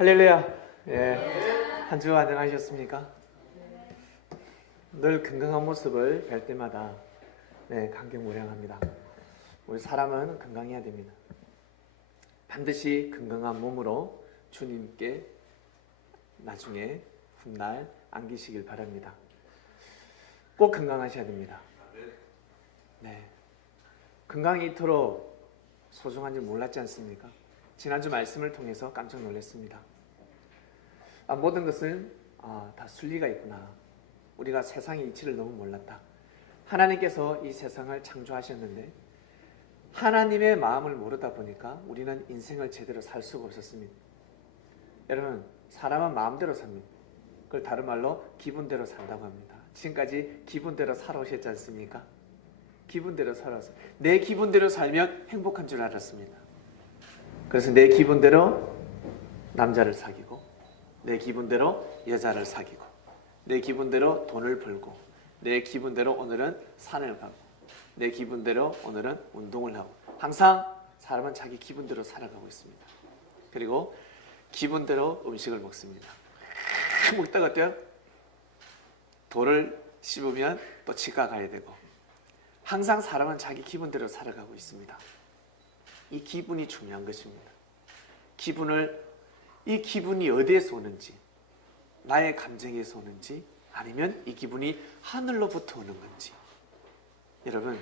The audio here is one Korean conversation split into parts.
할렐루야. 예. 한 주 안녕하셨습니까? 늘 건강한 모습을 뵐 때마다 감격무량합니다. 우리 사람은 건강해야 됩니다. 반드시 건강한 몸으로 주님께 나중에 훗날 안기시길 바랍니다. 꼭 건강하셔야 됩니다. 네. 건강이 이토록 소중한 줄 몰랐지 않습니까? 지난주 말씀을 통해서 깜짝 놀랐습니다. 모든 것은 다 순리가 있구나. 우리가 세상의 이치를 너무 몰랐다. 하나님께서 이 세상을 창조하셨는데 하나님의 마음을 모르다 보니까 우리는 인생을 제대로 살 수가 없었습니다. 여러분, 사람은 마음대로 삽니다. 그걸 다른 말로 기분대로 산다고 합니다. 지금까지 기분대로 살아오셨지 않습니까? 기분대로 살아서 내 기분대로 살면 행복한 줄 알았습니다. 그래서 내 기분대로 남자를 사귀고, 내 기분대로 여자를 사귀고, 내 기분대로 돈을 벌고, 내 기분대로 오늘은 산을 가고, 내 기분대로 오늘은 운동을 하고, 항상 사람은 자기 기분대로 살아가고 있습니다. 그리고 기분대로 음식을 먹습니다. 먹다가 어때요? 돌을 씹으면 또 치과 가야 되고, 항상 사람은 자기 기분대로 살아가고 있습니다. 이 기분이 중요한 것입니다. 이 기분이 어디에서 오는지, 나의 감정에서 오는지, 아니면 이 기분이 하늘로부터 오는 건지. 여러분,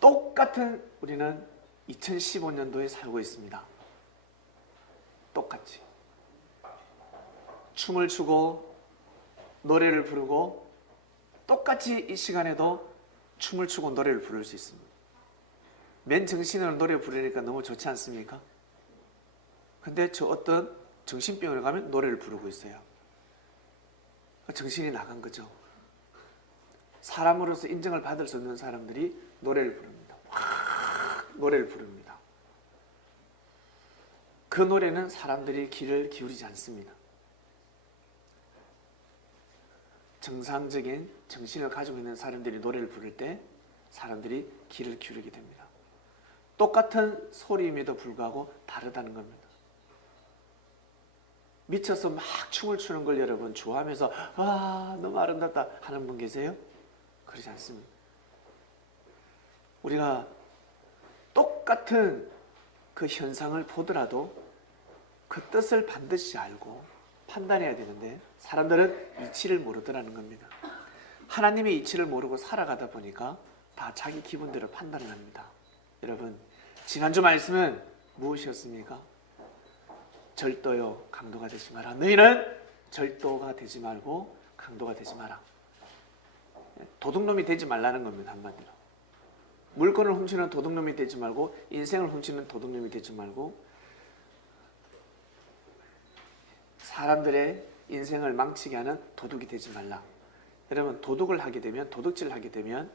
똑같은 우리는 2015년도에 살고 있습니다. 똑같이 춤을 추고 노래를 부르고, 똑같이 이 시간에도 춤을 추고 노래를 부를 수 있습니다. 맨 정신으로 노래 부르니까 너무 좋지 않습니까? 근데 저 어떤 정신병원에 가면 노래를 부르고 있어요. 정신이 나간 거죠. 사람으로서 인정을 받을 수 없는 사람들이 노래를 부릅니다. 노래를 부릅니다. 그 노래는 사람들이 귀를 기울이지 않습니다. 정상적인 정신을 가지고 있는 사람들이 노래를 부를 때 사람들이 귀를 기울이게 됩니다. 똑같은 소리임에도 불구하고 다르다는 겁니다. 미쳐서 막 춤을 추는 걸 여러분 좋아하면서 너무 아름답다 하는 분 계세요? 그러지 않습니다. 우리가 똑같은 그 현상을 보더라도 그 뜻을 반드시 알고 판단해야 되는데 사람들은 이치를 모르더라는 겁니다. 하나님의 이치를 모르고 살아가다 보니까 다 자기 기분대로 판단을 합니다. 여러분, 지난주 말씀은 무엇이었습니까? 절도요 강도가 되지 마라. 너희는 절도가 되지 말고 강도가 되지 마라. 도둑놈이 되지 말라는 겁니다. 한마디로 물건을 훔치는 도둑놈이 되지 말고, 인생을 훔치는 도둑놈이 되지 말고, 사람들의 인생을 망치게 하는 도둑이 되지 말라. 여러분, 도둑을 하게 되면, 도둑질을 하게 되면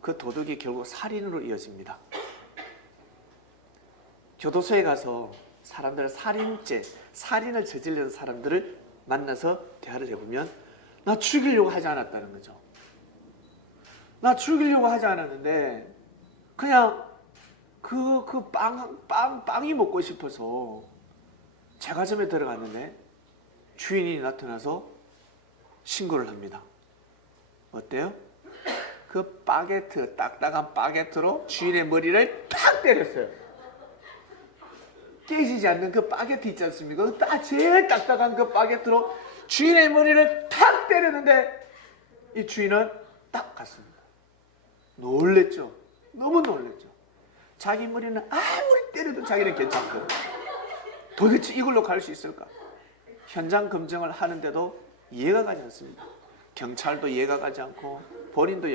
그 도둑이 결국 살인으로 이어집니다. 교도소에 가서 사람들을 살인을 저지르는 사람들을 만나서 대화를 해보면 나 죽이려고 하지 않았다는 거죠. 나 죽이려고 하지 않았는데 그냥 빵이 먹고 싶어서 제과점에 들어갔는데 주인이 나타나서 신고를 합니다. 어때요? 그 바게트, 딱딱한 바게트로 주인의 머리를 탁 때렸어요. 깨지지 않는 그 바게트 있지 않습니까? 제일 딱딱한 그 바게트로 주인의 머리를 탁 때렸는데 이 주인은 딱 갔습니다. 놀랬죠. 너무 놀랬죠. 자기 머리는 아무리 때려도 자기는 괜찮고 도대체 이걸로 갈 수 있을까? 현장 검증을 하는데도 이해가 가지 않습니다. 경찰도 이해가 가지 않고 본인도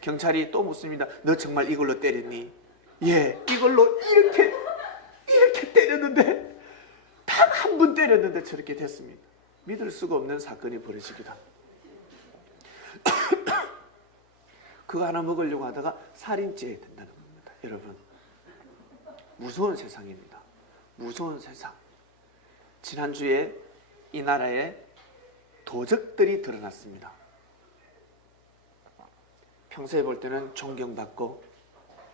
경찰이 또 묻습니다. 너 정말 이걸로 때렸니? 예, 이걸로 이렇게 때렸는데 딱 한 번 때렸는데 저렇게 됐습니다. 믿을 수가 없는 사건이 벌어지기도 합니다. 그거 하나 먹으려고 하다가 살인죄에 된다는 겁니다. 여러분, 무서운 세상입니다. 무서운 세상. 지난주에 이 나라에 도적들이 드러났습니다. 평소에 볼 때는 존경받고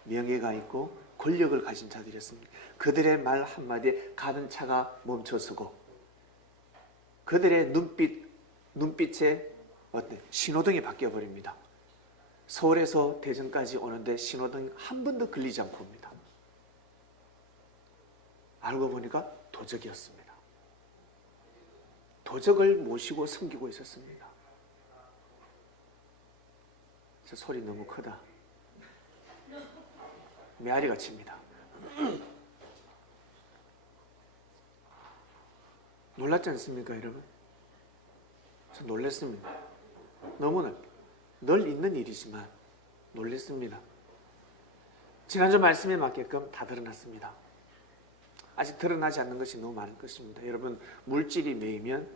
명예가 있고 권력을 가진 자들이었습니다. 그들의 말 한마디에 가는 차가 멈춰서고 그들의 눈빛에 신호등이 바뀌어버립니다. 서울에서 대전까지 오는데 신호등 한 번도 걸리지 않고 옵니다. 알고 보니까 도적이었습니다. 도적을 모시고 섬기고 있었습니다. 저 소리 너무 크다. 메아리가 칩니다. 놀랐지 않습니까, 여러분? 저 놀랐습니다. 너무나 늘 있는 일이지만 놀랐습니다. 지난주 말씀에 맞게끔 다 드러났습니다. 아직 드러나지 않는 것이 너무 많은 것입니다. 여러분, 물질이 매이면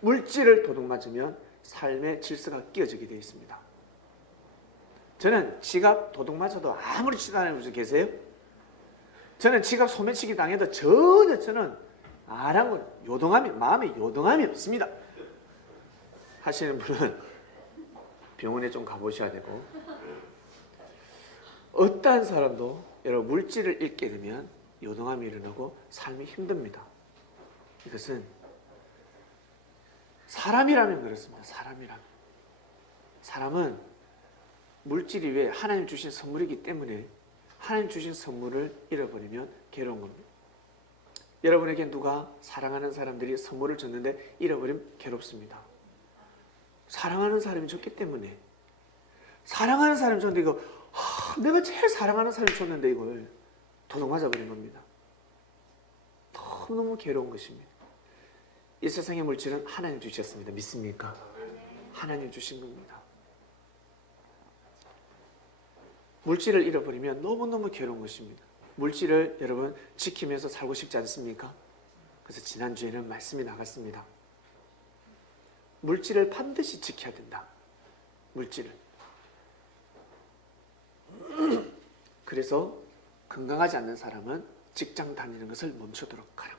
물질을 도둑맞으면 삶의 질서가 끼어지게 되어 있습니다. 저는 지갑 도둑맞아도 아무렇지도 않은 분들 계세요? 저는 지갑 소매치기 당해도 전혀 저는 마음에 요동함이 없습니다. 하시는 분은 병원에 좀 가보셔야 되고, 어떠한 사람도 여러분 물질을 잃게 되면 요동함이 일어나고 삶이 힘듭니다. 이것은 사람이라면 그렇습니다. 사람은 물질이 왜 하나님 주신 선물이기 때문에 하나님 주신 선물을 잃어버리면 괴로운 겁니다. 여러분에게 누가 사랑하는 사람들이 선물을 줬는데 잃어버리면 괴롭습니다. 사랑하는 사람이 줬기 때문에, 사랑하는 사람이 줬는데 이거 내가 제일 사랑하는 사람이 줬는데 이걸 도둑맞아버린 겁니다. 너무너무 괴로운 것입니다. 이 세상의 물질은 하나님 주셨습니다. 믿습니까? 하나님 주신 겁니다. 물질을 잃어버리면 너무너무 괴로운 것입니다. 물질을 여러분 지키면서 살고 싶지 않습니까? 그래서 지난주에는 말씀이 나갔습니다. 물질을 반드시 지켜야 된다. 물질을. 그래서 건강하지 않는 사람은 직장 다니는 것을 멈추도록 하라.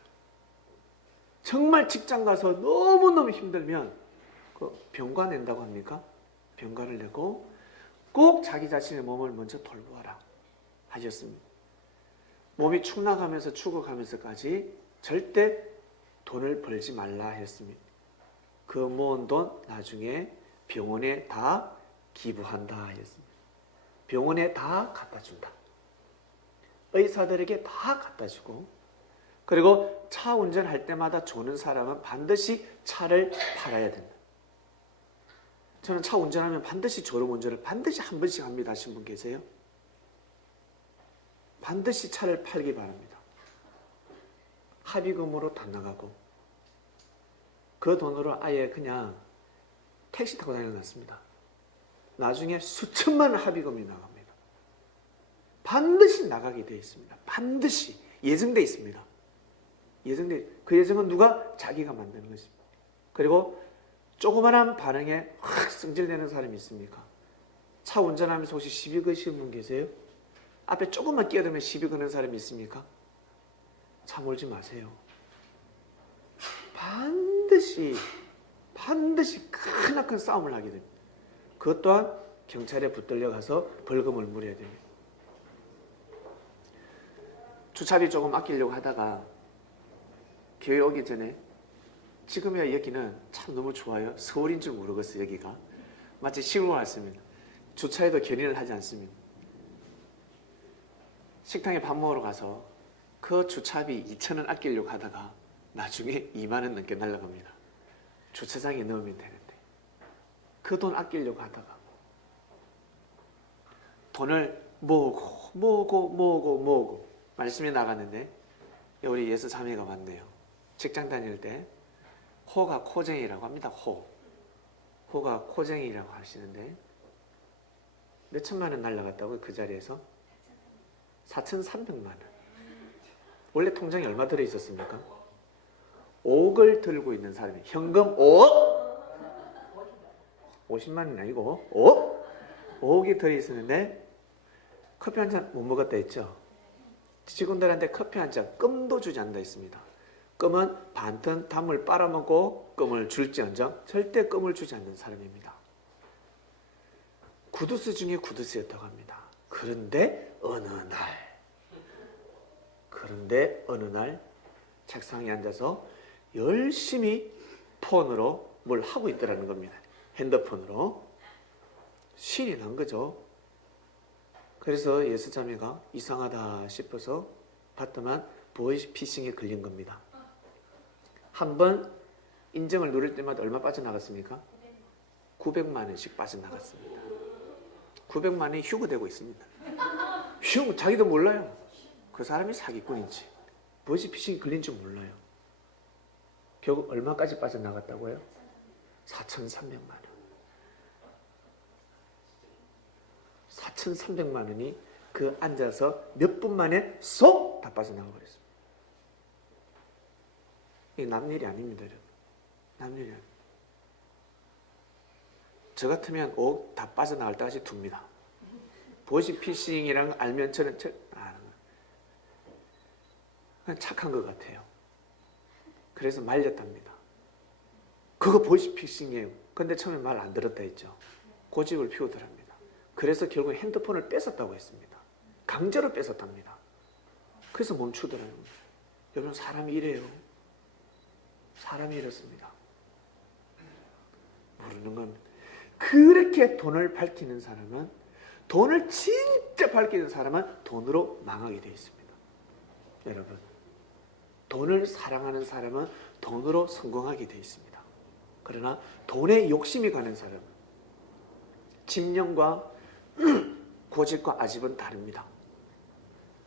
정말 직장 가서 너무너무 힘들면 병가 낸다고 합니까? 병가를 내고 꼭 자기 자신의 몸을 먼저 돌보아라 하셨습니다. 몸이 축나가면서 죽어가면서까지 절대 돈을 벌지 말라 했습니다. 그 모은 돈 나중에 병원에 다 기부한다 했습니다. 병원에 다 갖다 준다. 의사들에게 다 갖다 주고, 그리고 차 운전할 때마다 조는 사람은 반드시 차를 팔아야 된다. 저는 차 운전하면 반드시 졸음 운전을 반드시 한 번씩 합니다 하신 분 계세요? 반드시 차를 팔기 바랍니다. 합의금으로 다 나가고 그 돈으로 아예 그냥 택시 타고 다녀놨습니다. 나중에 수천만 원 합의금이 나갑니다. 반드시 나가게 되어 있습니다. 반드시 예정되어 있습니다. 그 예정은 누가? 자기가 만드는 것입니다. 그리고 조그만한 반응에 확 승질내는 사람이 있습니까? 차 운전하면서 혹시 시비 거시는 분 계세요? 앞에 조금만 끼어들면 시비 거는 사람이 있습니까? 차 몰지 마세요. 반드시 크나큰 싸움을 하게 됩니다. 그것 또한 경찰에 붙들려 가서 벌금을 물어야 됩니다. 주차비 조금 아끼려고 하다가 교회 오기 전에, 지금이야 여기는 참 너무 좋아요. 서울인 줄 모르겠어요. 여기가 마치 시골 같습니다. 주차에도 견인을 하지 않습니다. 식당에 밥 먹으러 가서 그 주차비 2,000원 아끼려고 하다가 나중에 2만 원 넘게 날라갑니다. 주차장에 넣으면 되는데 그 돈 아끼려고 하다가 돈을 모으고 말씀이 나갔는데 우리 예수 자매가 왔네요. 직장 다닐 때 호가 코쟁이라고 합니다. 호가 코쟁이라고 하시는데 몇 천만 원 날라갔다고요? 그 자리에서 4,300만 원. 원래 통장에 얼마 들어있었습니까? 5억을 들고 있는 사람이 현금 5억? 50만 원이 아니고 5억? 5억이 들어있었는데 커피 한 잔 못 먹었다 했죠? 직원들한테 커피 한 잔 껌도 주지 않는다 했습니다. 껌은 반턴 담을 빨아먹고 껌을 줄지언정 절대 껌을 주지 않는 사람입니다. 구두스 중에 구두스였다고 합니다. 그 그런데 어느 날 책상에 앉아서 열심히 폰으로 뭘 하고 있더라는 겁니다. 핸드폰으로. 신이 난 거죠. 그래서 예수자매가 이상하다 싶어서 봤더만 보이스피싱에 걸린 겁니다. 한번 인증을 누를 때마다 얼마 빠져나갔습니까? 900만 원씩 빠져나갔습니다. 900만 원이 휴거되고 있습니다. 자기도 몰라요. 그 사람이 사기꾼인지 보이스피싱에 걸린 줄 몰라요. 결국 얼마까지 빠져나갔다고요? 4,300만 원. 4,300만 원이 그 앉아서 몇 분 만에 쏙 다 빠져나가 버렸습니다. 이게 남일이 아닙니다, 여러분. 남일이 아닙니다. 저 같으면 옥 다 빠져나갈 때까지 둡니다. 보이스피싱이랑 알면 저는 그냥 착한 것 같아요. 그래서 말렸답니다. 그거 보이스피싱이에요. 근데 처음에 말 안 들었다 했죠. 고집을 피우더랍니다. 그래서 결국 핸드폰을 뺏었다고 했습니다. 강제로 뺏었답니다. 그래서 멈추더라고요. 여러분, 사람이 이래요. 사람이 이렇습니다. 모르는 겁니다. 그렇게 돈을 밝히는 사람은, 돈을 진짜 밝히는 사람은 돈으로 망하게 되어 있습니다. 여러분, 돈을 사랑하는 사람은 돈으로 성공하게 되어 있습니다. 그러나 돈에 욕심이 가는 사람은, 집념과 고집과 아집은 다릅니다.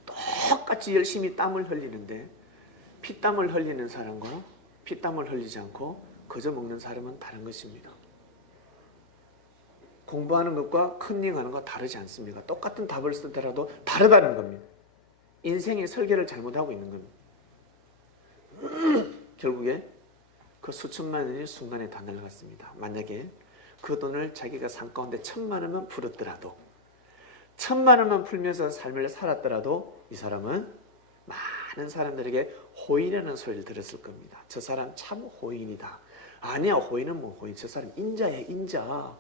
똑같이 열심히 땀을 흘리는데 피땀을 흘리는 사람과 피땀을 흘리지 않고 거저 먹는 사람은 다른 것입니다. 공부하는 것과 컨닝하는 것 다르지 않습니까? 똑같은 답을 쓰더라도 다르다는 겁니다. 인생의 설계를 잘못하고 있는 겁니다. 결국에 그 수천만 원이 순간에 다 날아갔습니다. 만약에 그 돈을 자기가 산 가운데 1,000만 원만 풀었더라도, 1,000만 원만 풀면서 삶을 살았더라도 이 사람은 많은 사람들에게 호인이라는 소리를 들었을 겁니다. 저 사람 참 호인이다. 아니야, 호인은 뭐 호인. 저 사람 인자야, 인자.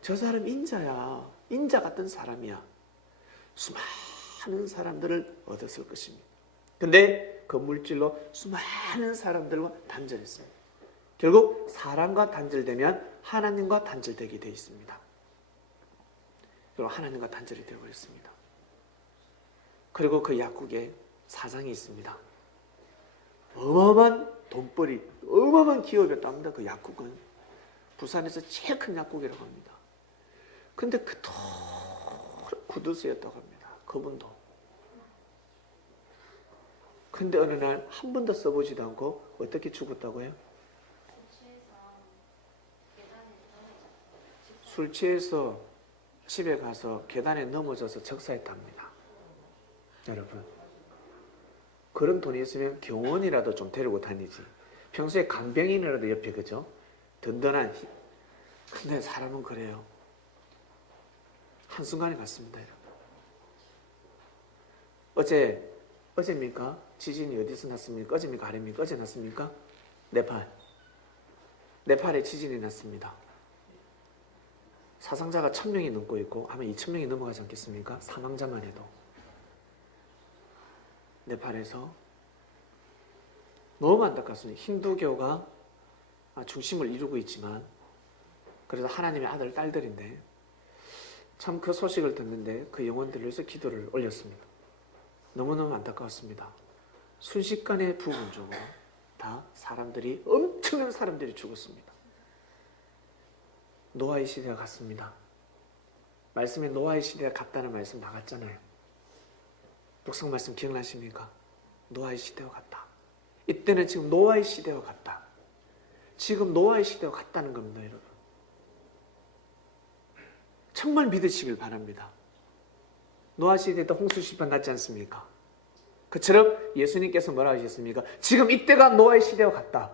저 사람 인자야. 인자 같은 사람이야. 수많은 사람들을 얻었을 것입니다. 근데 그 물질로 수많은 사람들과 단절했습니다. 결국 사람과 단절되면 하나님과 단절되게 되어 있습니다. 그리고 하나님과 단절이 되어버렸습니다. 그리고 그 약국에 사장이 있습니다. 어마어마한 돈벌이, 어마어마한 기업이었다 합니다. 그 약국은 부산에서 제일 큰 약국이라고 합니다. 근데 그토록 구두쇠였다고 합니다. 그분도. 근데 어느 날 한 번도 써보지도 않고 어떻게 죽었다고요? 술 취해서 집에 가서 계단에 넘어져서 적사했답니다. 여러분, 그런 돈이 있으면 경원이라도 좀 데리고 다니지. 평소에 간병인이라도 옆에, 그죠? 든든한. 근데 사람은 그래요. 한순간에 갔습니다, 여러분. 어제입니까? 지진이 어디서 났습니까? 어제입니까? 아래입니까? 어제 났습니까? 네팔에 지진이 났습니다. 사상자가 1,000명이 넘고 있고 아마 2,000명이 넘어가지 않겠습니까? 사망자만 해도. 네팔에서 너무 안타깝습니다. 힌두교가 중심을 이루고 있지만 그래서 하나님의 아들, 딸들인데 참 그 소식을 듣는데 그 영혼들을 위해서 기도를 올렸습니다. 너무너무 안타까웠습니다. 순식간에 부분적으로 다 사람들이, 엄청난 사람들이 죽었습니다. 노아의 시대가 갔습니다. 말씀에 노아의 시대가 갔다는 말씀 나갔잖아요. 독성 말씀 기억나십니까? 노아의 시대와 같다. 이때는 지금 노아의 시대와 같다. 지금 노아의 시대와 같다는 겁니다, 여러분. 정말 믿으시길 바랍니다. 노아 시대 때 홍수시판 났지 않습니까? 그처럼 예수님께서 뭐라 하셨습니까? 지금 이때가 노아의 시대와 같다.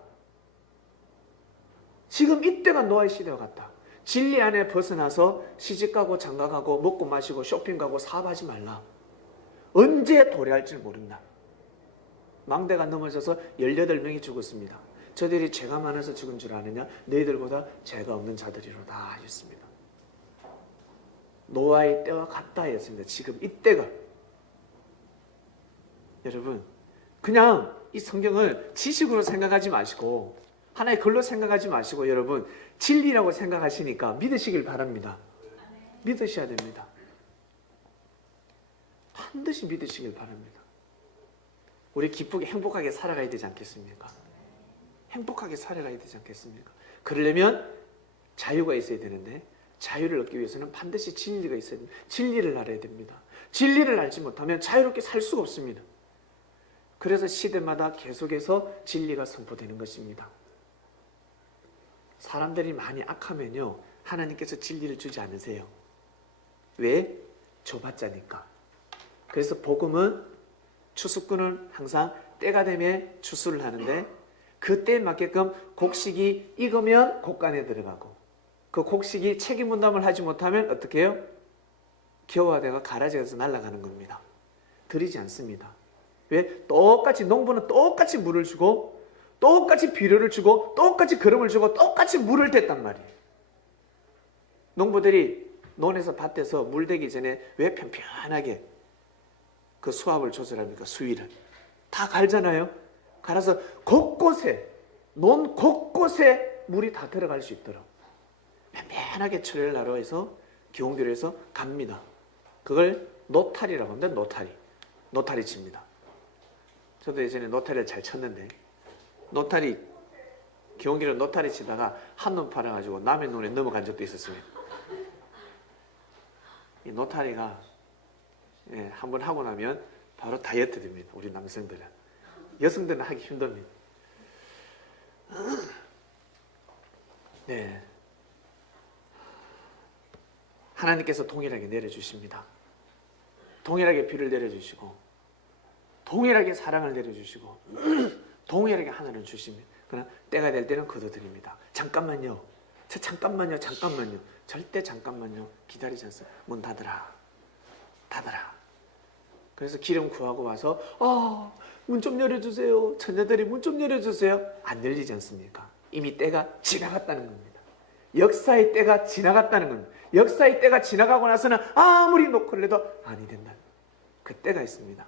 지금 이때가 노아의 시대와 같다. 진리 안에 벗어나서 시집가고 장가가고 먹고 마시고 쇼핑 가고 사업하지 말라. 언제 도래할지 모른다. 망대가 넘어져서 18명이 죽었습니다. 저들이 죄가 많아서 죽은 줄 아느냐? 너희들보다 죄가 없는 자들이로다 하셨습니다. 노아의 때와 같다 했습니다. 지금 이때가. 여러분, 그냥 이 성경을 지식으로 생각하지 마시고 하나의 글로 생각하지 마시고 여러분 진리라고 생각하시니까 믿으시길 바랍니다. 믿으셔야 됩니다. 반드시 믿으시길 바랍니다. 우리 기쁘게 행복하게 살아가야 되지 않겠습니까? 행복하게 살아가야 되지 않겠습니까? 그러려면 자유가 있어야 되는데 자유를 얻기 위해서는 반드시 진리가 있어야 됩니다. 진리를 알아야 됩니다. 진리를 알지 못하면 자유롭게 살 수가 없습니다. 그래서 시대마다 계속해서 진리가 선포되는 것입니다. 사람들이 많이 악하면요 하나님께서 진리를 주지 않으세요. 왜? 줘봤자니까. 그래서 복음은 추수꾼은 항상 때가 되면 추수를 하는데 그 때에 맞게끔 곡식이 익으면 곡간에 들어가고 그 곡식이 책임 분담을 하지 못하면 어떻게 해요? 겨워대가 가라지에서 날아가는 겁니다. 들이지 않습니다. 왜? 똑같이 농부는 똑같이 물을 주고 똑같이 비료를 주고 똑같이 거름을 주고 똑같이 물을 댔단 말이에요. 농부들이 논에서 밭에서 물 대기 전에 왜 편편하게 그 수압을 조절합니까? 수위를 다 갈잖아요. 갈아서 곳곳에 논 곳곳에 물이 다 들어갈 수 있도록 편편하게 철을 나로해서 기온기로 해서 갑니다. 그걸 노타리라고 합니다. 노타리 칩니다. 저도 예전에 노타리를 잘 쳤는데 노타리 기온기로 노타리 치다가 한눈 팔아가지고 남의 눈에 넘어간 적도 있었어요. 이 노타리가 한번 하고 나면 바로 다이어트 됩니다. 우리 남성들은. 여성들은 하기 힘듭니다. 네. 하나님께서 동일하게 내려주십니다. 동일하게 비를 내려주시고 동일하게 사랑을 내려주시고 동일하게 하늘을 주십니다. 그러나 때가 될 때는 거둬드립니다. 잠깐만요. 잠깐만요. 절대 잠깐만요. 기다리지 않습니다. 문 닫으라. 그래서 기름 구하고 와서 문 좀 열어주세요. 처녀들이 문 좀 열어주세요. 안 열리지 않습니까? 이미 때가 지나갔다는 겁니다. 역사의 때가 지나갔다는 겁니다. 역사의 때가 지나가고 나서는 아무리 노크를 해도 아니 된다. 그 때가 있습니다.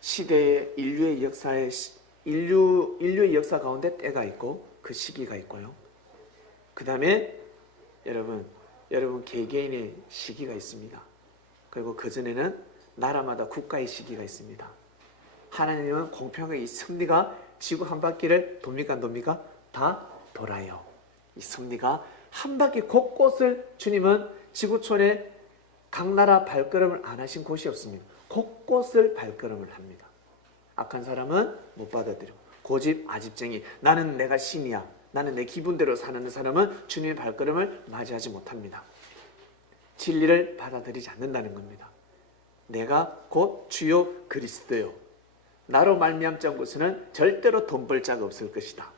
시대의 인류의 역사 가운데 때가 있고 그 시기가 있고요. 그 다음에 여러분 개개인의 시기가 있습니다. 그리고 그 전에는 나라마다 국가의 시기가 있습니다. 하나님은 공평하게 이 섭리가 지구 한 바퀴를 돕니까 안 돕니까? 다 돌아요. 이 섭리가 한 바퀴 곳곳을 주님은 지구촌에 각 나라 발걸음을 안 하신 곳이 없습니다. 곳곳을 발걸음을 합니다. 악한 사람은 못 받아들여. 고집, 아집쟁이, 나는 내가 신이야. 나는 내 기분대로 사는 사람은 주님의 발걸음을 맞이하지 못합니다. 진리를 받아들이지 않는다는 겁니다. 내가 곧 주요 그리스도요. 나로 말미암지 않고서는 절대로 돈 벌 자가 없을 것이다.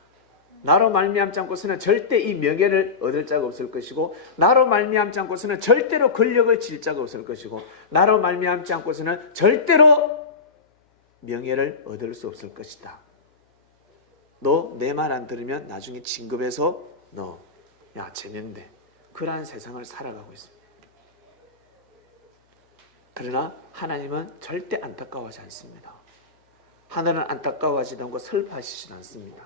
나로 말미암지 않고서는 절대 이 명예를 얻을 자가 없을 것이고 나로 말미암지 않고서는 절대로 권력을 질 자가 없을 것이고 나로 말미암지 않고서는 절대로 명예를 얻을 수 없을 것이다. 너 내 말 안 들으면 나중에 진급해서 야 쟤는데 그러한 세상을 살아가고 있습니다. 그러나 하나님은 절대 안타까워하지 않습니다. 하늘은 안타까워하지도 않고 슬퍼하시지도 않습니다.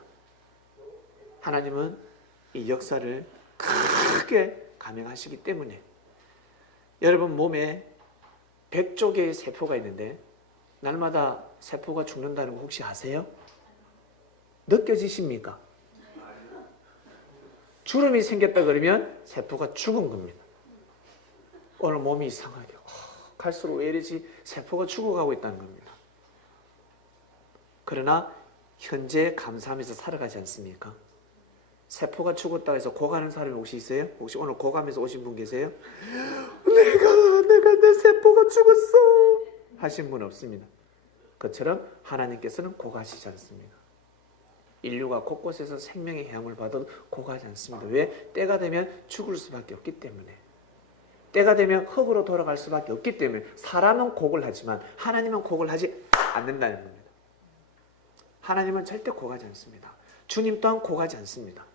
하나님은 이 역사를 크게 감행하시기 때문에 여러분 몸에 100조 개의 세포가 있는데 날마다 세포가 죽는다는 거 혹시 아세요? 느껴지십니까? 주름이 생겼다 그러면 세포가 죽은 겁니다. 오늘 몸이 이상하게 갈수록 왜 이러지? 세포가 죽어가고 있다는 겁니다. 그러나 현재 감사하면서 살아가지 않습니까? 세포가 죽었다고 해서 고가는 사람이 혹시 있어요? 혹시 오늘 고가면서 오신 분 계세요? 내가 내 세포가 죽었어 하신 분 없습니다. 그처럼 하나님께서는 고가시지 않습니다. 인류가 곳곳에서 생명의 해함을 받아도 고가하지 않습니다. 왜? 때가 되면 죽을 수밖에 없기 때문에. 때가 되면 흙으로 돌아갈 수밖에 없기 때문에. 사람은 곡을 하지만 하나님은 곡을 하지 않는다는 겁니다. 하나님은 절대 고가지 않습니다. 주님 또한 고가지 않습니다.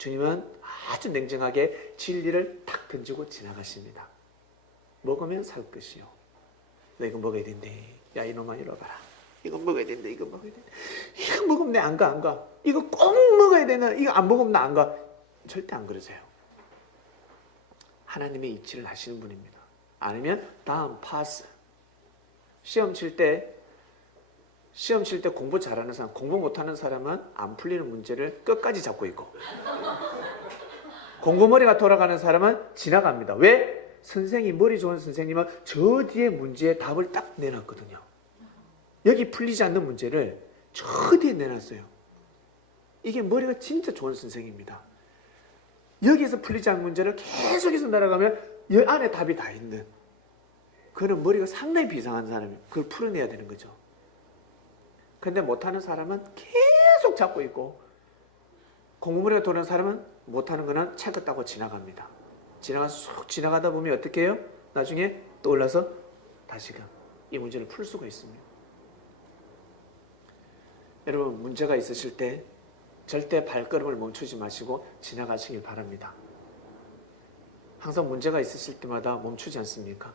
주님은 아주 냉정하게 진리를 탁 던지고 지나가십니다. 먹으면 살 것이요. 너 이거 먹어야 된대. 야 이놈아 이리 와봐라. 이거 먹어야 된대. 이거 먹어야 된대. 이거 먹으면 내 안 가, 안 가. 이거 꼭 먹어야 되나. 이거 안 먹으면 나 안 가. 절대 안 그러세요. 하나님의 이치를 하시는 분입니다. 아니면 다음 파스. 시험 칠 때 공부 잘하는 사람, 공부 못하는 사람은 안 풀리는 문제를 끝까지 잡고 있고 공부머리가 돌아가는 사람은 지나갑니다. 왜? 선생님, 머리 좋은 선생님은 저 뒤에 문제의 답을 딱 내놨거든요. 여기 풀리지 않는 문제를 저 뒤에 내놨어요. 이게 머리가 진짜 좋은 선생입니다. 여기서 풀리지 않는 문제를 계속해서 날아가면 이 안에 답이 다 있는, 그는 머리가 상당히 비상한 사람이에요. 그걸 풀어내야 되는 거죠. 근데 못하는 사람은 계속 잡고 있고, 공부머리가 도는 사람은 못하는 거는 체크 따고 지나갑니다. 지나가서 쑥 지나가다 보면 어떻게 해요? 나중에 떠올라서 다시금 이 문제를 풀 수가 있습니다. 여러분, 문제가 있으실 때 절대 발걸음을 멈추지 마시고 지나가시길 바랍니다. 항상 문제가 있으실 때마다 멈추지 않습니까?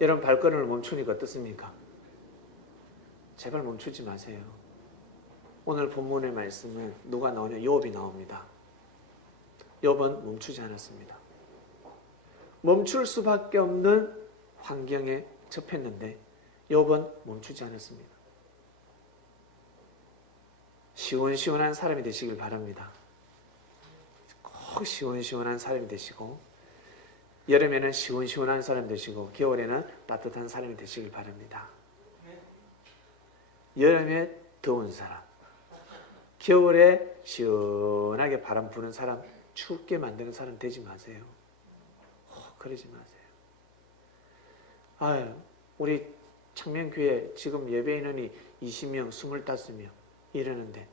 여러분, 발걸음을 멈추니까 어떻습니까? 제발 멈추지 마세요. 오늘 본문의 말씀은 누가 나오냐? 욥이 나옵니다. 욥은 멈추지 않았습니다. 멈출 수밖에 없는 환경에 접했는데 욥은 멈추지 않았습니다. 시원시원한 사람이 되시길 바랍니다. 꼭 시원시원한 사람이 되시고, 여름에는 시원시원한 사람이 되시고, 겨울에는 따뜻한 사람이 되시길 바랍니다. 여름에 더운 사람, 겨울에 시원하게 바람 부는 사람, 춥게 만드는 사람 되지 마세요. 그러지 마세요. 아유, 우리 청명교회 지금 예배 인원이 20명, 25명 이러는데,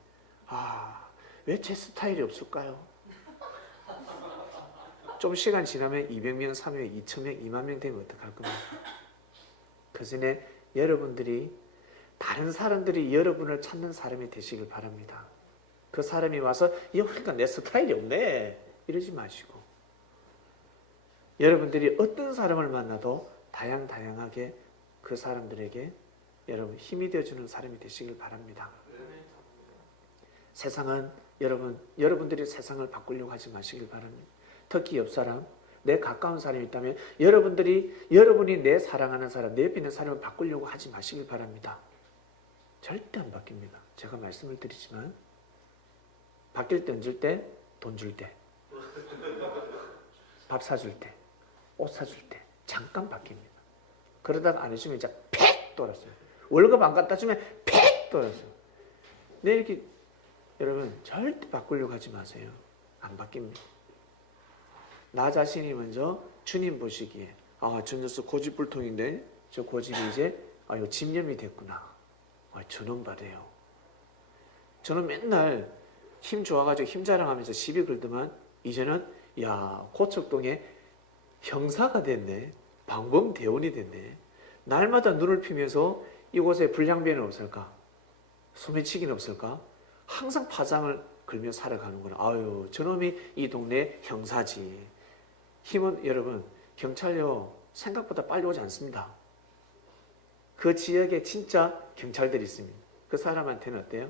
왜 제 스타일이 없을까요? 좀 시간 지나면 200명, 300명, 2000명, 2만 명 되면 어떡할 겁니까? 그 전에 여러분들이, 다른 사람들이 여러분을 찾는 사람이 되시길 바랍니다. 그 사람이 와서 그러니까 내 스타일이 없네 이러지 마시고, 여러분들이 어떤 사람을 만나도 다양하게 그 사람들에게 여러분 힘이 되어주는 사람이 되시길 바랍니다. 세상은 여러분들이 세상을 바꾸려고 하지 마시길 바랍니다. 특히 옆 사람, 내 가까운 사람이 있다면 여러분이 내 사랑하는 사람, 내 옆에 있는 사람을 바꾸려고 하지 마시길 바랍니다. 절대 안 바뀝니다. 제가 말씀을 드리지만, 바뀔 때 언제 때? 돈 줄 때, 밥 사줄 때, 옷 사줄 때 잠깐 바뀝니다. 그러다가 안 해주면 이제 팩 돌았어요. 월급 안 갖다 주면 팩 돌았어요. 네, 이렇게 여러분 절대 바꾸려고 하지 마세요. 안 바뀝니다. 나 자신이 먼저 주님 보시기에, 저 녀석 고집불통인데 저 고집이 이제 이거 집념이 됐구나. 저놈 봐래요. 저는 맨날 힘 좋아가지고 힘 자랑하면서 시비 걸더만 이제는 고척동에 형사가 됐네. 방범대원이 됐네. 날마다 눈을 피면서 이곳에 불량배는 없을까? 소매치기는 없을까? 항상 파장을 걸며 살아가는구나. 저놈이 이 동네 형사지. 힘은 여러분, 경찰요 생각보다 빨리 오지 않습니다. 그 지역에 진짜 경찰들이 있습니다. 그 사람한테는 어때요?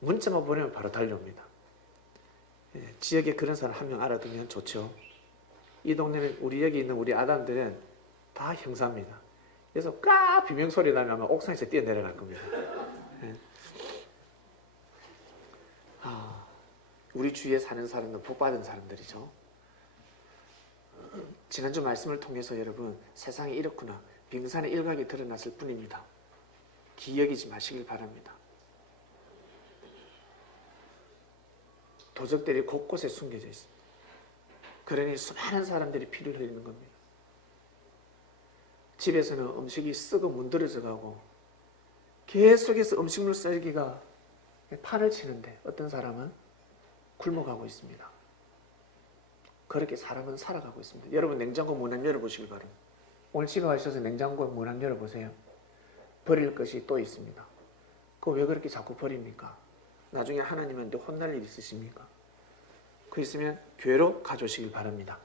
문자만 보내면 바로 달려옵니다. 지역에 그런 사람 한 명 알아두면 좋죠. 이 동네는 여기 있는 우리 아담들은 다 형사입니다. 그래서 비명소리 나면 옥상에서 뛰어내려갈 겁니다. 우리 주위에 사는 사람은 복받은 사람들이죠. 지난주 말씀을 통해서 여러분, 세상이 이렇구나, 빙산의 일각이 드러났을 뿐입니다. 기여기지 마시길 바랍니다. 도적들이 곳곳에 숨겨져 있습니다. 그러니 수많은 사람들이 피를 흘리는 겁니다. 집에서는 음식이 썩어 문드러져 가고 계속해서 음식물 썰기가 판을 치는데 어떤 사람은 굶어가고 있습니다. 그렇게 사람은 살아가고 있습니다. 여러분, 냉장고 문 한번 열어보시길 바랍니다. 오늘 집에 가셔서 냉장고 문 한번 열어보세요. 버릴 것이 또 있습니다. 그거 왜 그렇게 자꾸 버립니까? 나중에 하나님한테 혼날 일 있으십니까? 그 있으면 교회로 가져오시길 바랍니다.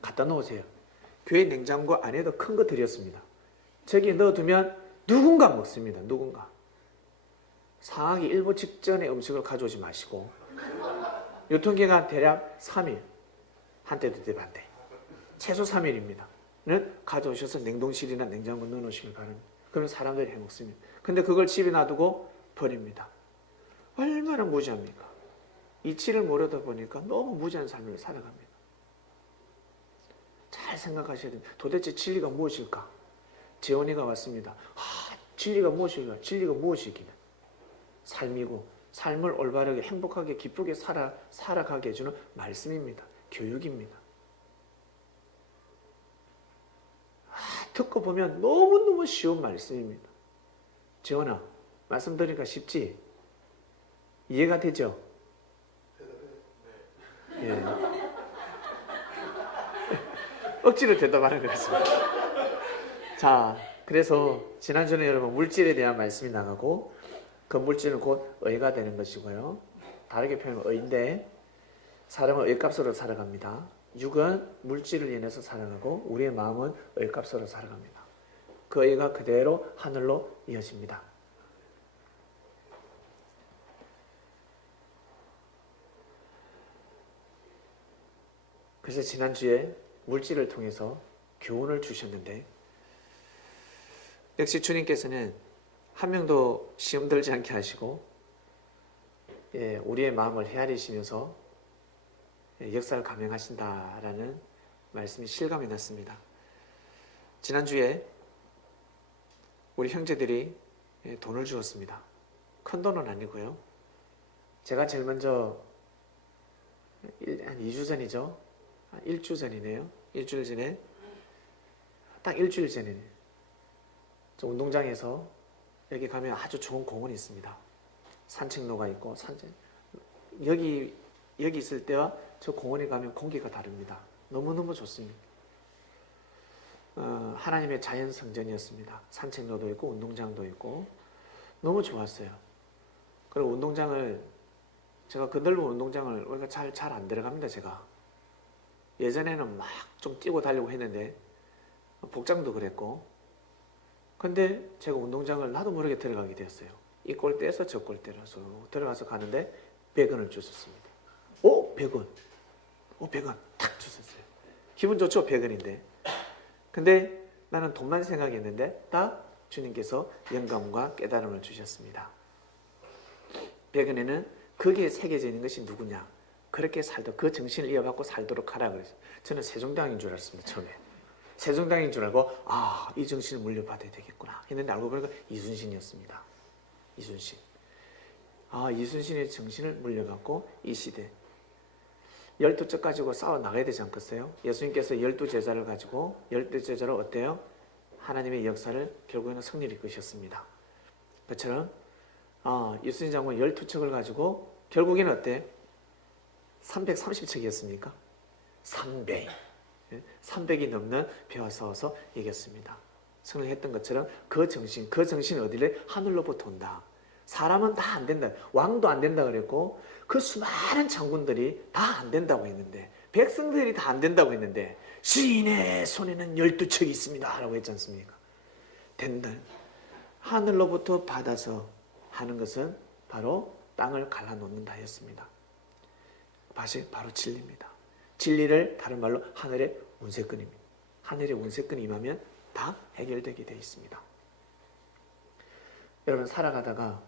갖다 놓으세요. 교회 냉장고 안에도 큰 거 드렸습니다. 저기 넣어두면 누군가 먹습니다. 누군가. 상하기 일보 직전에 음식을 가져오지 마시고 유통기간 대략 3일, 한때도 대반대, 최소 3일입니다. 는 가져오셔서 냉동실이나 냉장고 넣어놓으시길 바랍니다. 그러면 사람들이 해먹습니다. 근데 그걸 집에 놔두고 버립니다. 얼마나 무지합니까? 이치를 모르다 보니까 너무 무지한 삶을 살아갑니다. 잘 생각하셔야 됩니다. 도대체 진리가 무엇일까? 재원이가 왔습니다. 진리가 무엇일까? 진리가 무엇이기는? 삶이고 삶을 올바르게 행복하게 기쁘게 살아가게 해주는 말씀입니다. 교육입니다. 듣고 보면 너무너무 쉬운 말씀입니다. 재원아, 말씀드리니까 쉽지? 이해가 되죠? 예. 억지로 대답하는 거였습니다. 자, 그래서 지난주에 여러분 물질에 대한 말씀이 나가고 그 물질은 곧 의가 되는 것이고요. 다르게 표현하면 의인데 사람은 의값으로 살아갑니다. 육은 물질을 인해서 살아가고 우리의 마음은 의값으로 살아갑니다. 그 의가 그대로 하늘로 이어집니다. 그래서 지난주에 물질을 통해서 교훈을 주셨는데 역시 주님께서는 한 명도 시험 들지 않게 하시고 우리의 마음을 헤아리시면서 역사를 감행하신다라는 말씀이 실감이 났습니다. 지난주에 우리 형제들이 돈을 주었습니다. 큰 돈은 아니고요. 제가 제일 먼저 한 2주 전이죠. 1주 전이네요. 일주일 전에 딱 일주일 전이네요. 저 운동장에서 여기 가면 아주 좋은 공원이 있습니다. 산책로가 있고 여기 있을 때와 저 공원에 가면 공기가 다릅니다. 너무너무 좋습니다. 하나님의 자연 성전이었습니다. 산책로도 있고 운동장도 있고 너무 좋았어요. 그리고 운동장을 제가 그 넓은 운동장을 우리가 잘 안 들어갑니다. 제가 예전에는 막 좀 뛰고 달리고 했는데 복장도 그랬고 근데 제가 운동장을 나도 모르게 들어가게 되었어요. 이 골대에서 저 골대로 들어가서 가는데 100원을 주셨습니다. 100원. 100원 탁 주셨어요. 기분 좋죠? 100원인데. 근데 나는 돈만 생각했는데 딱 주님께서 영감과 깨달음을 주셨습니다. 100원에는 거기에 새겨져 있는 것이 누구냐? 그렇게 그 정신을 이어받고 살도록 하라 그랬어요. 저는 세종대왕인 줄 알았습니다. 처음에. 세종대왕인 줄 알고 이 정신을 물려받아야 되겠구나 했는데 알고 보니까 이순신이었습니다. 이순신. 이순신의 정신을 물려받고 이 시대 12척 가지고 싸워 나가야 되지 않겠어요? 예수님께서 12제자를 가지고 12제자로 어때요? 하나님의 역사를 결국에는 승리를 이끄셨습니다. 그처럼 이순신 장군 12척을 가지고 결국에는 어때? 330척이었습니까? 300이 넘는 배와 싸워서 이겼습니다. 승리했던 것처럼 그 정신 어디래? 하늘로부터 온다. 사람은 다 안 된다. 왕도 안 된다 그랬고 그 수많은 장군들이 다 안 된다고 했는데 백성들이 다 안 된다고 했는데 시인의 손에는 12척이 있습니다 라고 했지 않습니까? 된다. 하늘로부터 받아서 하는 것은 바로 땅을 갈라놓는다 했습니다. 바로 진리입니다. 진리를 다른 말로 하늘의 운세권입니다. 하늘의 운세권이 임하면 다 해결되게 되어 있습니다. 여러분 살아가다가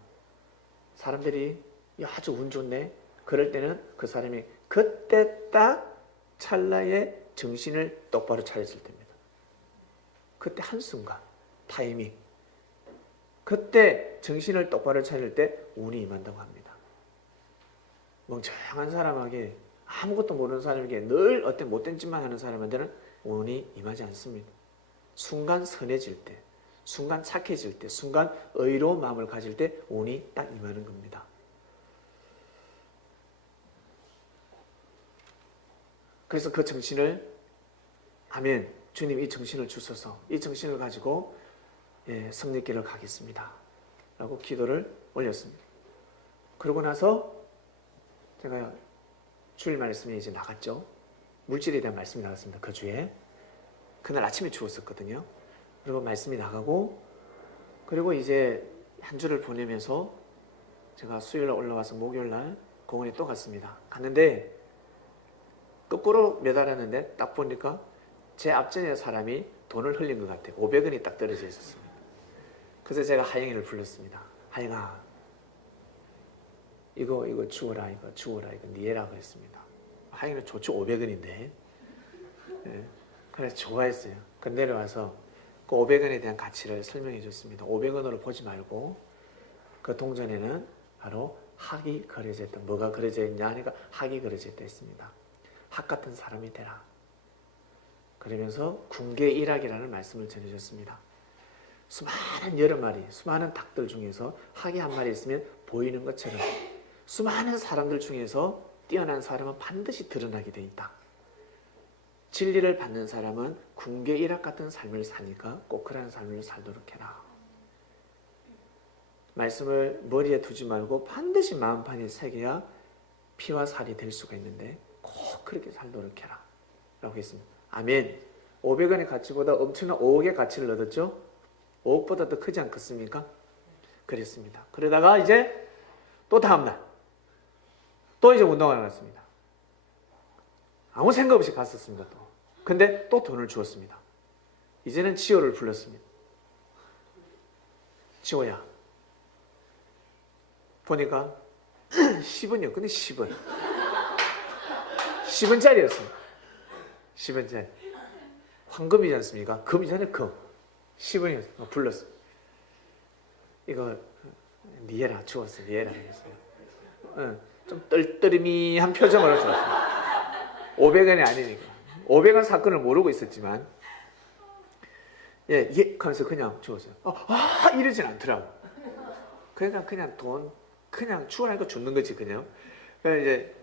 사람들이 아주 운 좋네. 그럴 때는 그 사람이 그때 딱 찰나에 정신을 똑바로 차렸을 때입니다. 그때 한순간 타이밍. 그때 정신을 똑바로 차릴 때 운이 임한다고 합니다. 멍청한 사람에게 아무것도 모르는 사람에게 늘 어떤 못된 짓만 하는 사람한테는 운이 임하지 않습니다. 순간 선해질 때, 순간 착해질 때, 순간 의로운 마음을 가질 때 운이 딱 임하는 겁니다. 그래서 그 정신을 아멘. 주님 이 정신을 주셔서 이 정신을 가지고 승리길을 가겠습니다. 라고 기도를 올렸습니다. 그러고 나서 제가 주일 말씀에 이제 나갔죠. 물질에 대한 말씀이 나갔습니다. 그 주에. 그날 아침에 추웠었거든요. 그리고 말씀이 나가고, 그리고 이제 한 주를 보내면서 제가 수요일날 올라와서 목요일날 공원에 또 갔습니다. 갔는데 거꾸로 매달았는데 딱 보니까 제 앞전에 사람이 돈을 흘린 것 같아요. 500원이 딱 떨어져 있었습니다. 그래서 제가 하영이를 불렀습니다. 하영아, 이거 주워라, 이거 네 애라 그랬습니다. 하영이는 좋죠, 500원인데. 네. 그래서 좋아했어요. 그 내려와서 그 500원에 대한 가치를 설명해 줬습니다. 500원으로 보지 말고 그 동전에는 바로 학이 그려져 있다. 뭐가 그려져 있냐 하니까 학이 그려져 있다 했습니다. 학 같은 사람이 되라. 그러면서 군계 일학이라는 말씀을 전해줬습니다. 수많은 여러 마리, 수많은 닭들 중에서 학이 한 마리 있으면 보이는 것처럼 수많은 사람들 중에서 뛰어난 사람은 반드시 드러나게 돼 있다. 진리를 받는 사람은 군계 일학 같은 삶을 사니까 꼭 그런 삶을 살도록 해라. 말씀을 머리에 두지 말고 반드시 마음판에 새겨야 피와 살이 될 수가 있는데 꼭 그렇게 살도록 해라 라고 했습니다. 아멘. 500원의 가치보다 엄청난 5억의 가치를 얻었죠. 5억보다 더 크지 않겠습니까? 그랬습니다. 그러다가 이제 또 다음날 또 이제 운동하러 갔습니다. 아무 생각 없이 갔었습니다. 또. 근데 또 돈을 주었습니다. 이제는 지호를 불렀습니다. 지호야, 보니까 10원이요. 근데 10원. 10원짜리였어요. 10원짜리. 황금이지 않습니까? 금이잖아요, 금. 10원이었어요. 불렀어요. 이거 니에라 주웠어요. 니에라 그랬어요. 좀 떨떠름이한 표정으로 주었어요. 500원이 아니니까. 500원 사건을 모르고 있었지만 예, 하면서 그냥 주었어요. 이러진 않더라고. 그러니까 그냥 돈 그냥 주워라니까 줍는 거지 그냥. 그래서 이제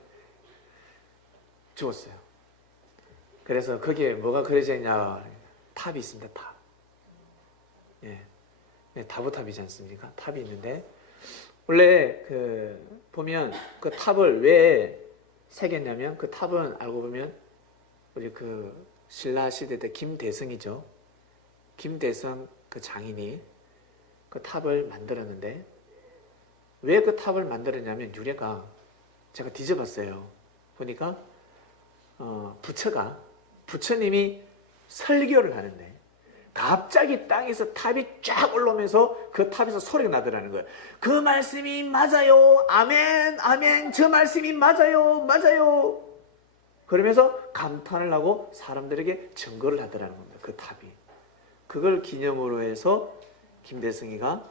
주었어요. 그래서 거기에 뭐가 그려져 있냐, 탑이 있습니다. 탑. 예, 다보탑이지 않습니까? 탑이 있는데 원래 보면 그 탑을 왜 새겼냐면 그 탑은 알고 보면 우리 신라 시대 때 김대성이죠. 김대성 그 장인이 그 탑을 만들었는데 왜 그 탑을 만들었냐면 유래가 제가 뒤져봤어요. 보니까 부처님이 설교를 하는데 갑자기 땅에서 탑이 쫙 올라오면서 그 탑에서 소리가 나더라는 거예요. 그 말씀이 맞아요. 아멘, 아멘. 저 말씀이 맞아요, 맞아요. 그러면서 감탄을 하고 사람들에게 증거를 하더라는 겁니다. 그 탑이. 그걸 기념으로 해서 김대성이가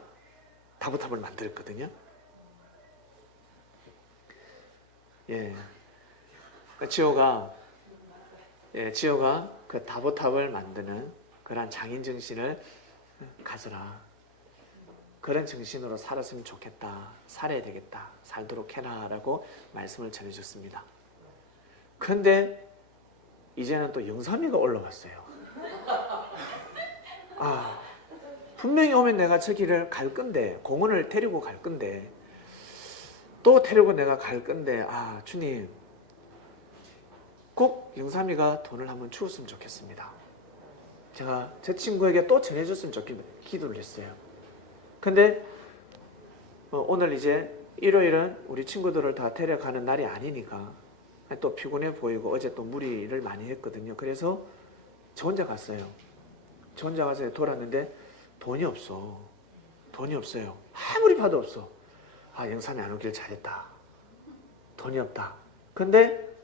다보탑을 만들었거든요. 예. 지호가 그 다보탑을 만드는 그런 장인 정신을 가져라. 그런 정신으로 살았으면 좋겠다. 살아야 되겠다. 살도록 해라. 라고 말씀을 전해줬습니다. 그런데 이제는 또 영삼이가 올라왔어요. 분명히 오면 내가 저기를 갈 건데, 공원을 데리고 갈 건데, 또 데리고 내가 갈 건데, 주님, 꼭 영삼이가 돈을 한번 주었으면 좋겠습니다. 제가 제 친구에게 또 전해줬으면 좋겠다 기도를 했어요. 근데 오늘 이제 일요일은 우리 친구들을 다 데려가는 날이 아니니까 또 피곤해 보이고 어제 또 무리를 많이 했거든요. 그래서 저 혼자 갔어요. 저 혼자 가서 돌았는데 돈이 없어. 돈이 없어요. 아무리 봐도 없어. 영삼이 안 오길 잘했다. 돈이 없다. 근데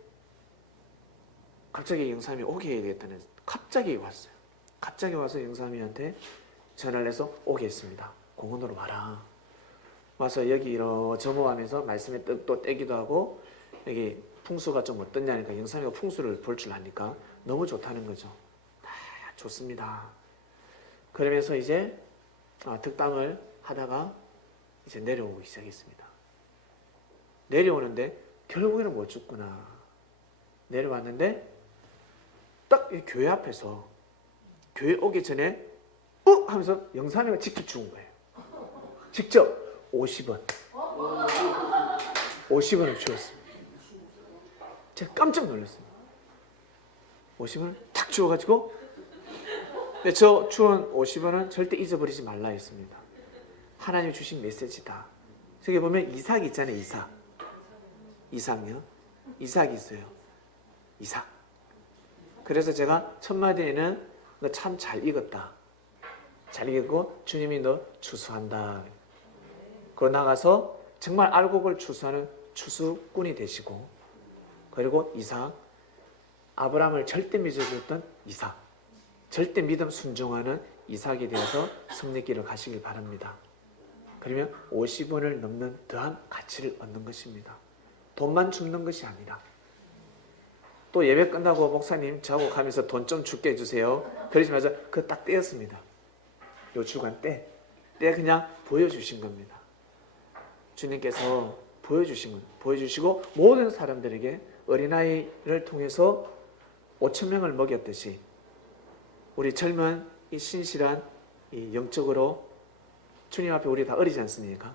갑자기 영삼이 오게 해야 되겠다는 갑자기 왔어요. 갑자기 와서 영삼이한테 전화를 해서 오게 했습니다. 공원으로 와라. 와서 여기 이러 점호하면서 말씀에 또 떼기도 하고 여기 풍수가 좀 어떠냐니까 영삼이가 풍수를 볼 줄 아니까 너무 좋다는 거죠. 좋습니다. 그러면서 이제 득담을 하다가 이제 내려오기 시작했습니다. 내려오는데 결국에는 못 죽구나. 내려왔는데 딱 이 교회 앞에서 교회 오기 전에 하면서 영삼이가 직접 죽은 거예요. 직접 50원. 50원을 주었습니다. 제가 깜짝 놀랐습니다. 50원을 탁 주워가지고, 근데 저 주운 50원은 절대 잊어버리지 말라 했습니다. 하나님이 주신 메시지다. 저기 보면 이삭 있잖아요. 이삭요. 이삭이 있어요. 이삭. 그래서 제가 첫 마디에는 너 참 잘 익었다. 잘 익었고 주님이 너 추수한다. 그러고 나가서 정말 알곡을 추수하는 추수꾼이 되시고, 그리고 이삭, 아브라함을 절대 믿어줬던 이삭, 절대 믿음 순종하는 이삭에 대해서 승리길을 가시길 바랍니다. 그러면 50원을 넘는 더한 가치를 얻는 것입니다. 돈만 줍는 것이 아니라. 또 예배 끝나고 목사님 저하고 가면서 돈 좀 줄게 해주세요. 그러지 마자 그거 딱 떼었습니다. 요 주간 때 그냥 보여주신 겁니다. 주님께서 보여주시고 모든 사람들에게 어린아이를 통해서 5,000명을 먹였듯이 우리 젊은 이 신실한 이 영적으로 주님 앞에 우리 다 어리지 않습니까?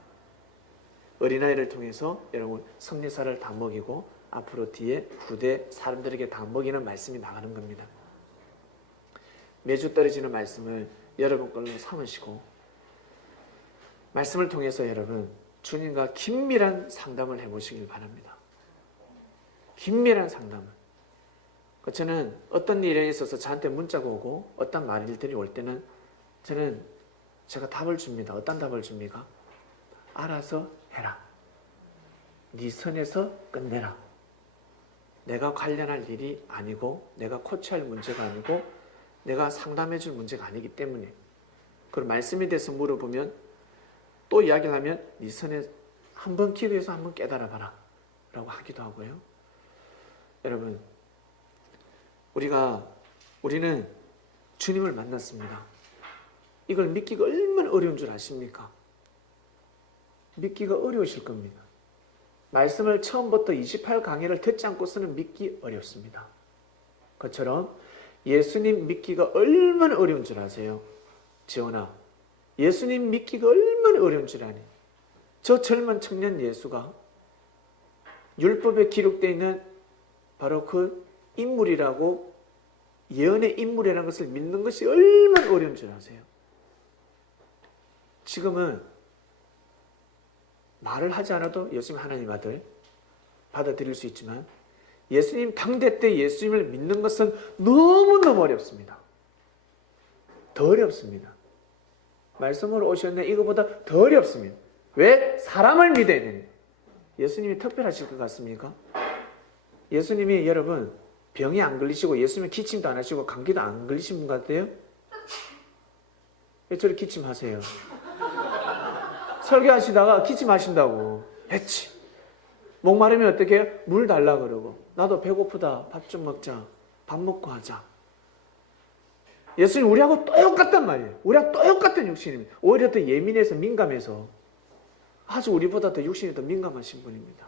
어린아이를 통해서 여러분 성리사를 다 먹이고 앞으로 뒤에 후대 사람들에게 다 먹이는 말씀이 나가는 겁니다. 매주 떨어지는 말씀을 여러분 걸로 삼으시고 말씀을 통해서 여러분 주님과 긴밀한 상담을 해보시길 바랍니다. 긴밀한 상담을. 저는 어떤 일에 있어서 저한테 문자가 오고 어떤 말들이 올 때는 제가 답을 줍니다. 어떤 답을 줍니까? 알아서 해라. 네 선에서 끝내라. 내가 관련할 일이 아니고 내가 코치할 문제가 아니고 내가 상담해 줄 문제가 아니기 때문에. 그리고 말씀에 대해서 물어보면 또 이야기를 하면 네 선에 한번 기도해서 한번 깨달아 봐라 라고 하기도 하고요. 여러분 우리는 주님을 만났습니다. 이걸 믿기가 얼마나 어려운 줄 아십니까? 믿기가 어려우실 겁니다. 말씀을 처음부터 28강의를 듣지 않고서는 믿기 어렵습니다. 그처럼 예수님 믿기가 얼마나 어려운 줄 아세요? 지원아, 예수님 믿기가 얼마나 어려운 줄 아니? 저 젊은 청년 예수가 율법에 기록되어 있는 바로 그 인물이라고, 예언의 인물이라는 것을 믿는 것이 얼마나 어려운 줄 아세요? 지금은 말을 하지 않아도 예수님 하나님 아들 받아들일 수 있지만 예수님 당대 때 예수님을 믿는 것은 너무너무 어렵습니다. 더 어렵습니다. 말씀으로 오셨는데 이거보다 더 어렵습니다. 왜? 사람을 믿어야 됩니다. 예수님이 특별하실 것 같습니까? 예수님이 여러분 병이 안 걸리시고 예수님이 기침도 안 하시고 감기도 안 걸리신 분 같아요? 왜 저리 기침하세요? 설교하시다가 기침하신다고. 했지. 목마르면 어떻게 해요? 물 달라 그러고. 나도 배고프다. 밥 좀 먹자. 밥 먹고 하자. 예수님 우리하고 똑같단 말이에요. 우리하고 똑같은 육신입니다. 오히려 더 예민해서 민감해서 아주 우리보다 더 육신이 더 민감하신 분입니다.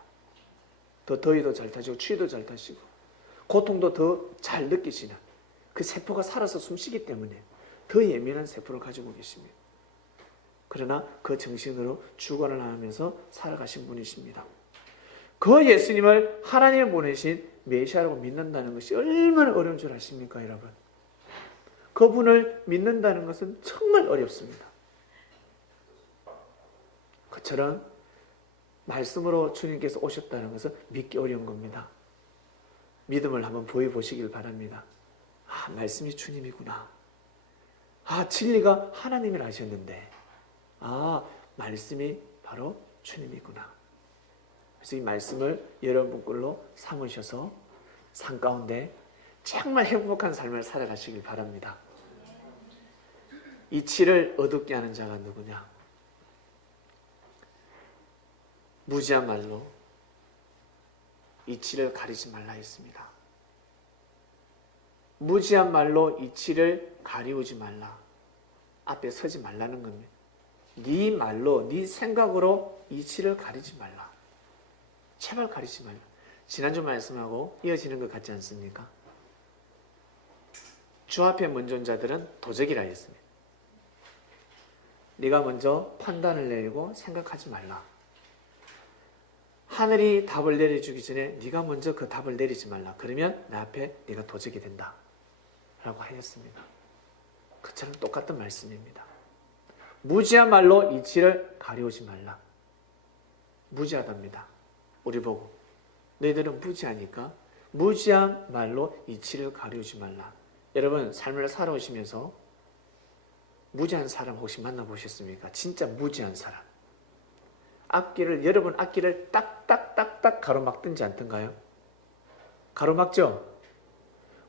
더 더위도 잘 타시고 추위도 잘 타시고 고통도 더 잘 느끼시는 그 세포가 살아서 숨쉬기 때문에 더 예민한 세포를 가지고 계십니다. 그러나 그 정신으로 주관을 하면서 살아가신 분이십니다. 그 예수님을 하나님이 보내신 메시아라고 믿는다는 것이 얼마나 어려운 줄 아십니까, 여러분? 그분을 믿는다는 것은 정말 어렵습니다. 그처럼 말씀으로 주님께서 오셨다는 것은 믿기 어려운 겁니다. 믿음을 한번 보여보시길 바랍니다. 아, 말씀이 주님이구나. 아, 진리가 하나님이라 하셨는데 아, 말씀이 바로 주님이구나. 그래서 이 말씀을 여러분 걸로 삼으셔서 삶 가운데 정말 행복한 삶을 살아가시길 바랍니다. 이치를 어둡게 하는 자가 누구냐? 무지한 말로 이치를 가리지 말라 했습니다. 무지한 말로 이치를 가리우지 말라. 앞에 서지 말라는 겁니다. 네 말로, 네 생각으로 이치를 가리지 말라. 제발 가리지 말라. 지난주 말씀하고 이어지는 것 같지 않습니까? 주 앞에 먼저 온 자들은 도적이라 했습니다. 네가 먼저 판단을 내리고 생각하지 말라. 하늘이 답을 내려주기 전에 네가 먼저 그 답을 내리지 말라. 그러면 내 앞에 네가 도적이 된다. 라고 하였습니다. 그처럼 똑같은 말씀입니다. 무지한 말로 이치를 가려우지 말라. 무지하답니다. 우리 보고 너희들은 무지하니까 무지한 말로 이치를 가려우지 말라. 여러분 삶을 살아오시면서 무지한 사람 혹시 만나보셨습니까? 진짜 무지한 사람. 여러분 앞길을 딱딱딱딱 가로막든지 않던가요? 가로막죠?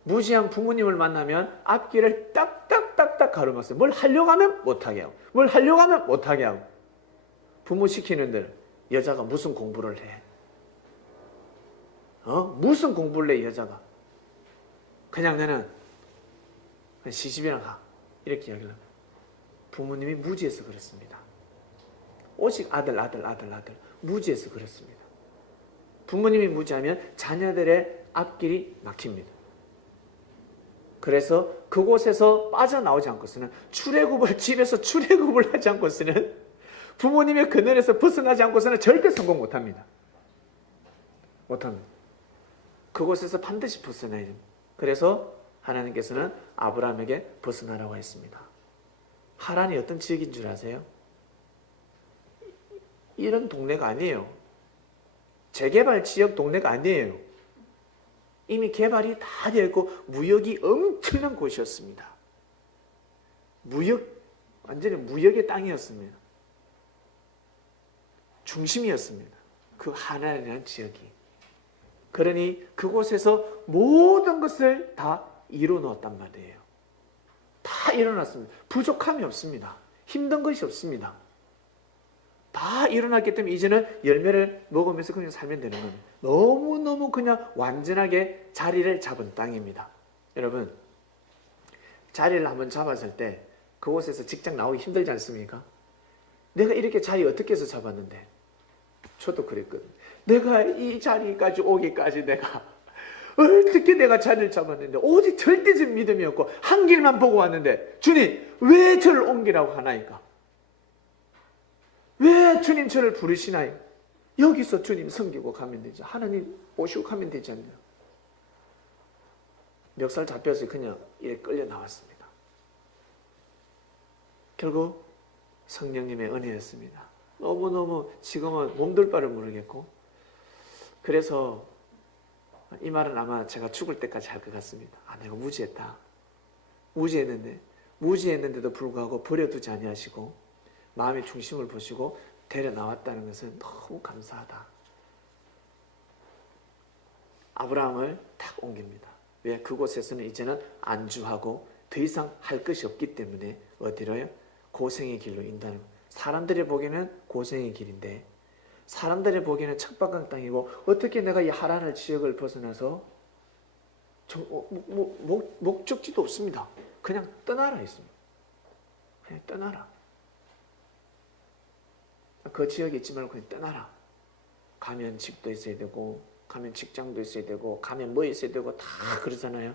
무지한 부모님을 만나면 앞길을 딱딱딱딱 가로막어요. 뭘 하려고 하면 못하게 하고 뭘 하려고 하면 못하게 하고. 부모 시키는 대로 여자가 무슨 공부를 해? 무슨 공부를 해 여자가? 그냥 너는 시집이나 가. 이렇게 이야기를 합니다. 부모님이 무지해서 그랬습니다. 오직 아들 무지해서 그랬습니다. 부모님이 무지하면 자녀들의 앞길이 막힙니다. 그래서 그곳에서 빠져나오지 않고서는 집에서 출애굽을 하지 않고서는 부모님의 그늘에서 벗어나지 않고서는 절대 성공 못합니다. 못합니다. 그곳에서 반드시 벗어나야 됩니다. 그래서 하나님께서는 아브라함에게 벗어나라고 했습니다. 하란이 어떤 지역인 줄 아세요? 이런 동네가 아니에요. 재개발 지역 동네가 아니에요. 이미 개발이 다 되어 있고 무역이 엄청난 곳이었습니다. 완전히 무역의 땅이었습니다. 중심이었습니다. 그 하란이라는 지역이. 그러니 그곳에서 모든 것을 다 이뤄놓았단 말이에요. 다 일어났습니다. 부족함이 없습니다. 힘든 것이 없습니다. 다 일어났기 때문에 이제는 열매를 먹으면서 그냥 살면 되는 겁니다. 너무너무 그냥 완전하게 자리를 잡은 땅입니다. 여러분, 자리를 한번 잡았을 때 그곳에서 직장 나오기 힘들지 않습니까? 내가 이렇게 자리 어떻게 해서 잡았는데? 저도 그랬거든요. 내가 이 자리까지 오기까지 내가 어떻게 내가 자리를 잡았는데 오직 절대적 믿음이 없고 한 길만 보고 왔는데 주님 왜 저를 옮기라고 하나이까? 왜 주님 저를 부르시나요? 여기서 주님 섬기고 가면 되지. 하나님 모시고 가면 되지 않나요? 멱살 잡혀서 그냥 이렇게 끌려 나왔습니다. 결국 성령님의 은혜였습니다. 너무너무 지금은 몸둘 바를 모르겠고 그래서 이 말은 아마 제가 죽을 때까지 할 것 같습니다. 내가 무지했다. 무지했는데도 불구하고 버려두지 아니하시고 마음의 중심을 보시고 데려 나왔다는 것은 너무 감사하다. 아브라함을 탁 옮깁니다. 왜? 그곳에서는 이제는 안주하고 더 이상 할 것이 없기 때문에 어디로요? 고생의 길로 인도하는 거예요. 사람들이 보기에는 고생의 길인데 사람들이 보기에는 척박한 땅이고 어떻게 내가 이 하란을 지역을 벗어나서 목적지도 없습니다. 그냥 떠나라 했습니다. 그냥 떠나라. 그 지역에 있지 말고 그냥 떠나라. 가면 집도 있어야 되고 가면 직장도 있어야 되고 가면 뭐 있어야 되고 다 그러잖아요.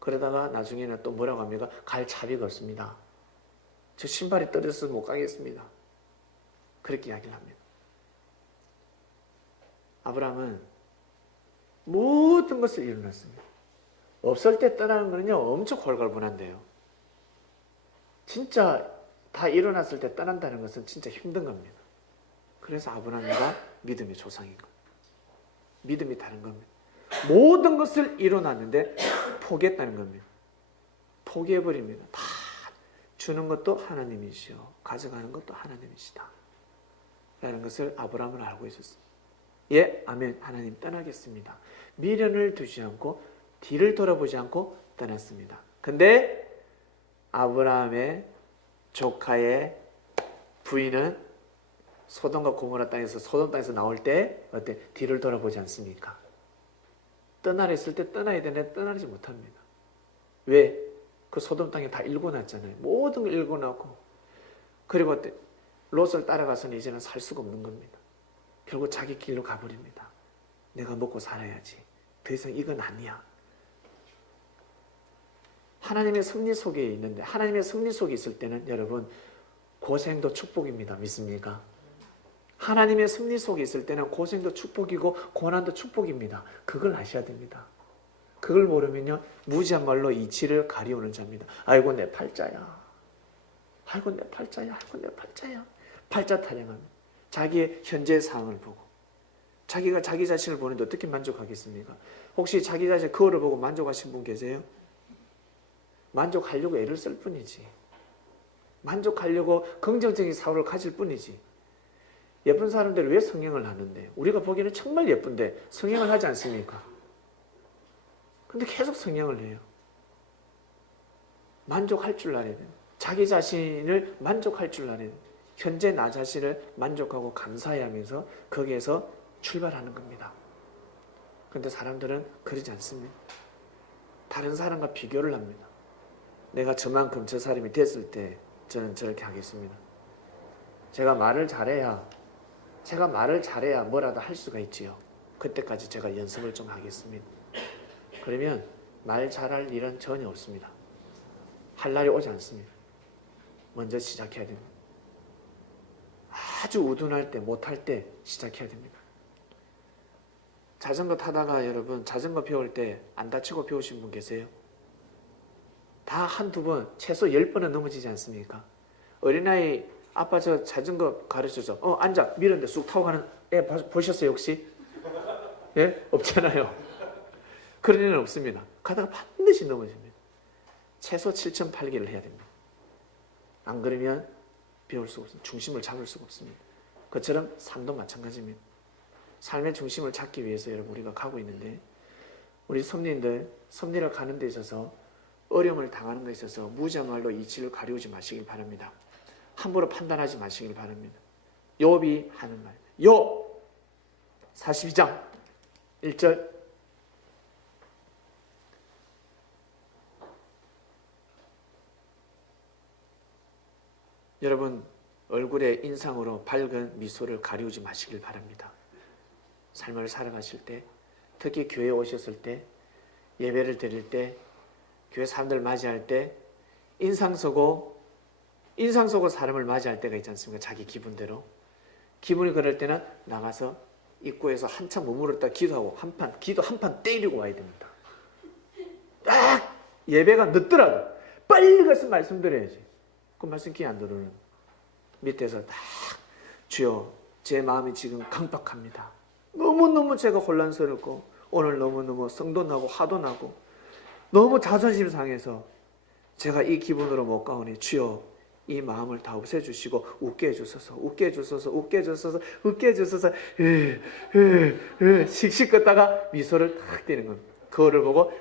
그러다가 나중에는 또 뭐라고 합니까? 갈 자리가 없습니다. 저 신발이 떨어져서 못 가겠습니다. 그렇게 이야기를 합니다. 아브라함은 모든 것을 이뤄냈습니다. 없을 때 떠나는 거는요 엄청 홀가분한데요. 진짜 다 일어났을 때 떠난다는 것은 진짜 힘든 겁니다. 그래서 아브라함과 믿음의 조상인 겁니다. 믿음이 다른 겁니다. 모든 것을 이뤄놨는데 포기했다는 겁니다. 포기해버립니다. 다 주는 것도 하나님이시오. 가져가는 것도 하나님이시다. 라는 것을 아브라함은 알고 있었습니다. 예, 아멘. 하나님 떠나겠습니다. 미련을 두지 않고 뒤를 돌아보지 않고 떠났습니다. 근데 아브라함의 조카의 부인은 소돔과 고모라 땅에서 소돔 땅에서 나올 때 어때? 뒤를 돌아보지 않습니까? 떠나려 했을 때 떠나야 되는데 떠나지 못합니다. 왜? 그 소돔 땅에 다 일궈놨잖아요. 모든 걸 일궈놨고 그리고 어때? 롯을 따라가서는 이제는 살 수가 없는 겁니다. 결국 자기 길로 가버립니다. 내가 먹고 살아야지. 더 이상 이건 아니야. 하나님의 섭리 속에 있는데 하나님의 섭리 속에 있을 때는 여러분 고생도 축복입니다. 믿습니까? 하나님의 섭리 속에 있을 때는 고생도 축복이고 고난도 축복입니다. 그걸 아셔야 됩니다. 그걸 모르면요, 무지한 말로 이치를 가리우는 자입니다. 아이고 내 팔자야, 아이고 내 팔자야, 아이고 내 팔자야. 팔자 타령합니다. 자기의 현재 상황을 보고, 자기가 자기 자신을 보는데 어떻게 만족하겠습니까? 혹시 자기 자신 거울을 보고 만족하신 분 계세요? 만족하려고 애를 쓸 뿐이지, 만족하려고 긍정적인 사고를 가질 뿐이지. 예쁜 사람들이 왜 성형을 하는데, 우리가 보기에는 정말 예쁜데 성형을 하지 않습니까? 근데 계속 성형을 해요. 만족할 줄 알아야 돼요. 자기 자신을 만족할 줄 알아야 돼요. 현재 나 자신을 만족하고 감사해하면서 거기에서 출발하는 겁니다. 그런데 사람들은 그러지 않습니다. 다른 사람과 비교를 합니다. 내가 저만큼 저 사람이 됐을 때 저는 저렇게 하겠습니다. 제가 말을 잘해야 뭐라도 할 수가 있지요. 그때까지 제가 연습을 좀 하겠습니다. 그러면 말 잘할 일은 전혀 없습니다. 할 날이 오지 않습니다. 먼저 시작해야 됩니다. 아주 우둔할 때, 못할 때 시작해야 됩니다. 자전거 타다가 여러분, 자전거 배울 때 안 다치고 배우신 분 계세요? 다 한두 번, 최소 10번은 넘어지지 않습니까? 어린아이, 아빠 저 자전거 가르쳐줘. 앉아. 밀었는데 쑥 타고 가는 애 보셨어요 혹시? 예? 없잖아요. 그런 일은 없습니다. 가다가 반드시 넘어집니다. 최소 7,8기를 해야 됩니다. 안 그러면 배울 수가 없습니다. 중심을 잡을 수가 없습니다. 그처럼 삶도 마찬가지입니다. 삶의 중심을 잡기 위해서 여러분 우리가 가고 있는데, 우리 섭리인들 섭리를 가는 데 있어서 어려움을 당하는 데 있어서 무지한 말로 이치를 가리우지 마시길 바랍니다. 함부로 판단하지 마시길 바랍니다. 욥이 하는 말, 욥 42장 1절, 여러분 얼굴에 인상으로 밝은 미소를 가리우지 마시길 바랍니다. 삶을 살아가실 때, 특히 교회에 오셨을 때, 예배를 드릴 때, 교회 사람들 맞이할 때 인상 쓰고 사람을 맞이할 때가 있지 않습니까? 자기 기분대로. 기분이 그럴 때는 나가서 입구에서 한참 머무르다 기도하고 기도 한 판 때리고 와야 됩니다. 딱 예배가 늦더라도 빨리 가서 말씀드려야지. 그 말씀 귀 안 들어오는 밑에서 딱, 주여 제 마음이 지금 강박합니다. 너무너무 제가 혼란스럽고 오늘 너무너무 성도 나고 화도 나고 너무 자존심 상해서 제가 이 기분으로 못 가오니 주여 이 마음을 다 없애주시고 웃게 해주소서, 웃게 해주소서, 웃게 해주소서, 웃게 해주소서. 씩씩 걷다가 미소를 탁 띄는 겁니다. 그거를 보고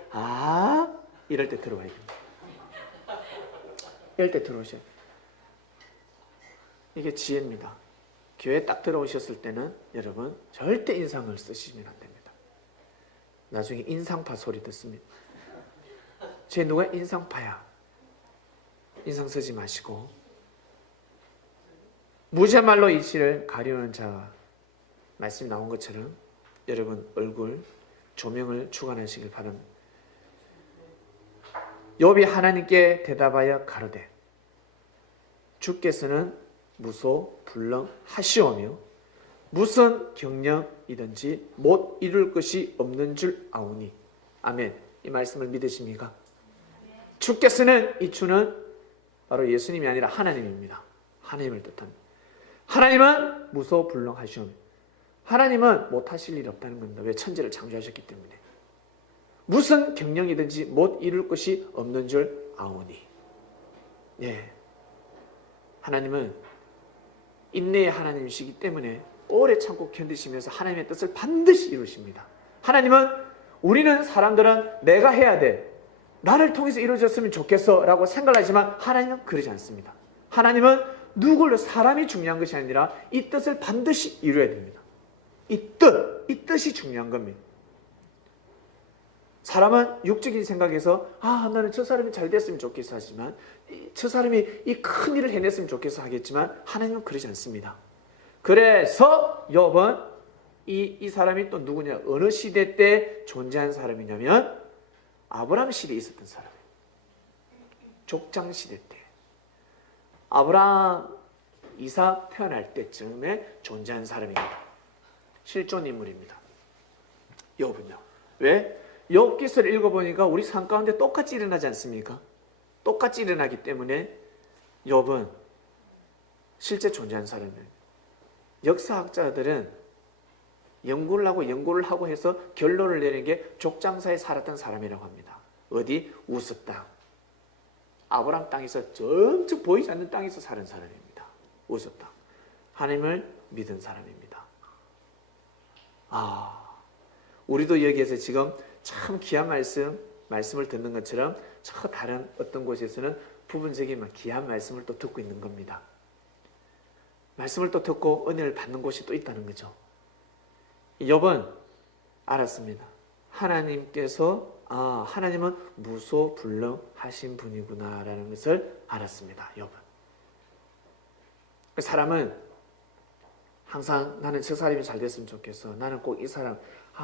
이럴 때 들어와야 됩니다. 이럴 때 들어오셔야 돼요. 이게 지혜입니다. 교회에 딱 들어오셨을 때는 여러분 절대 인상을 쓰시면 안 됩니다. 나중에 인상파 소리 듣습니다. 쟤 누가 인상파야. 인상 쓰지 마시고 무지한 말로 이치를 가리우는 자, 말씀 나온 것처럼 여러분 얼굴 조명을 주관하시길 바랍니다. 욥이 하나님께 대답하여 가로되 주께서는 무소 불능하시오며 무슨 경영이든지 못 이룰 것이 없는 줄 아오니. 아멘. 이 말씀을 믿으십니까? 주께서는, 이 주는 바로 예수님이 아니라 하나님입니다. 하나님을 뜻합니다. 하나님은 무소불능하시오며, 하나님은 못하실 일이 없다는 겁니다. 왜? 천지를 창조하셨기 때문에. 무슨 경영이든지 못 이룰 것이 없는 줄 아오니. 예. 하나님은 인내의 하나님이시기 때문에 오래 참고 견디시면서 하나님의 뜻을 반드시 이루십니다. 하나님은, 우리는 사람들은 내가 해야 돼, 나를 통해서 이루어졌으면 좋겠어 라고 생각하지만 하나님은 그러지 않습니다. 하나님은 누굴로, 사람이 중요한 것이 아니라 이 뜻을 반드시 이루어야 됩니다. 이 뜻이 중요한 겁니다. 사람은 육적인 생각에서 나는 저 사람이 잘 됐으면 좋겠어 하지만, 저 사람이 이 큰 일을 해냈으면 좋겠어 하겠지만 하나님은 그러지 않습니다. 그래서 욥은 이 사람이 또 누구냐, 어느 시대 때 존재한 사람이냐면 아브라함 시대에 있었던 사람이에요. 족장 시대 때 아브라함 이사 표현할 때쯤에 존재한 사람입니다. 실존 인물입니다. 욥은요. 왜? 욥기서를 읽어보니까 우리 삶 가운데 똑같이 일어나지 않습니까? 똑같이 일어나기 때문에 욥은 실제 존재한 사람이에요. 역사학자들은 연구를 하고 해서 결론을 내리는 게 족장사에 살았던 사람이라고 합니다. 어디? 우스 땅. 아브람 땅에서 전적 보이지 않는 땅에서 사는 사람입니다. 우스 땅. 하나님을 믿은 사람입니다. 우리도 여기에서 지금 참 귀한 말씀을 듣는 것처럼 저 다른 어떤 곳에서는 부분적인 귀한 말씀을 또 듣고 있는 겁니다. 말씀을 또 듣고 은혜를 받는 곳이 또 있다는 거죠. 욥은 알았습니다. 하나님은 무소불능하신 분이구나라는 것을 알았습니다. 욥은. 사람은 항상 나는 저 사람이 잘 됐으면 좋겠어. 나는 꼭 이 사람,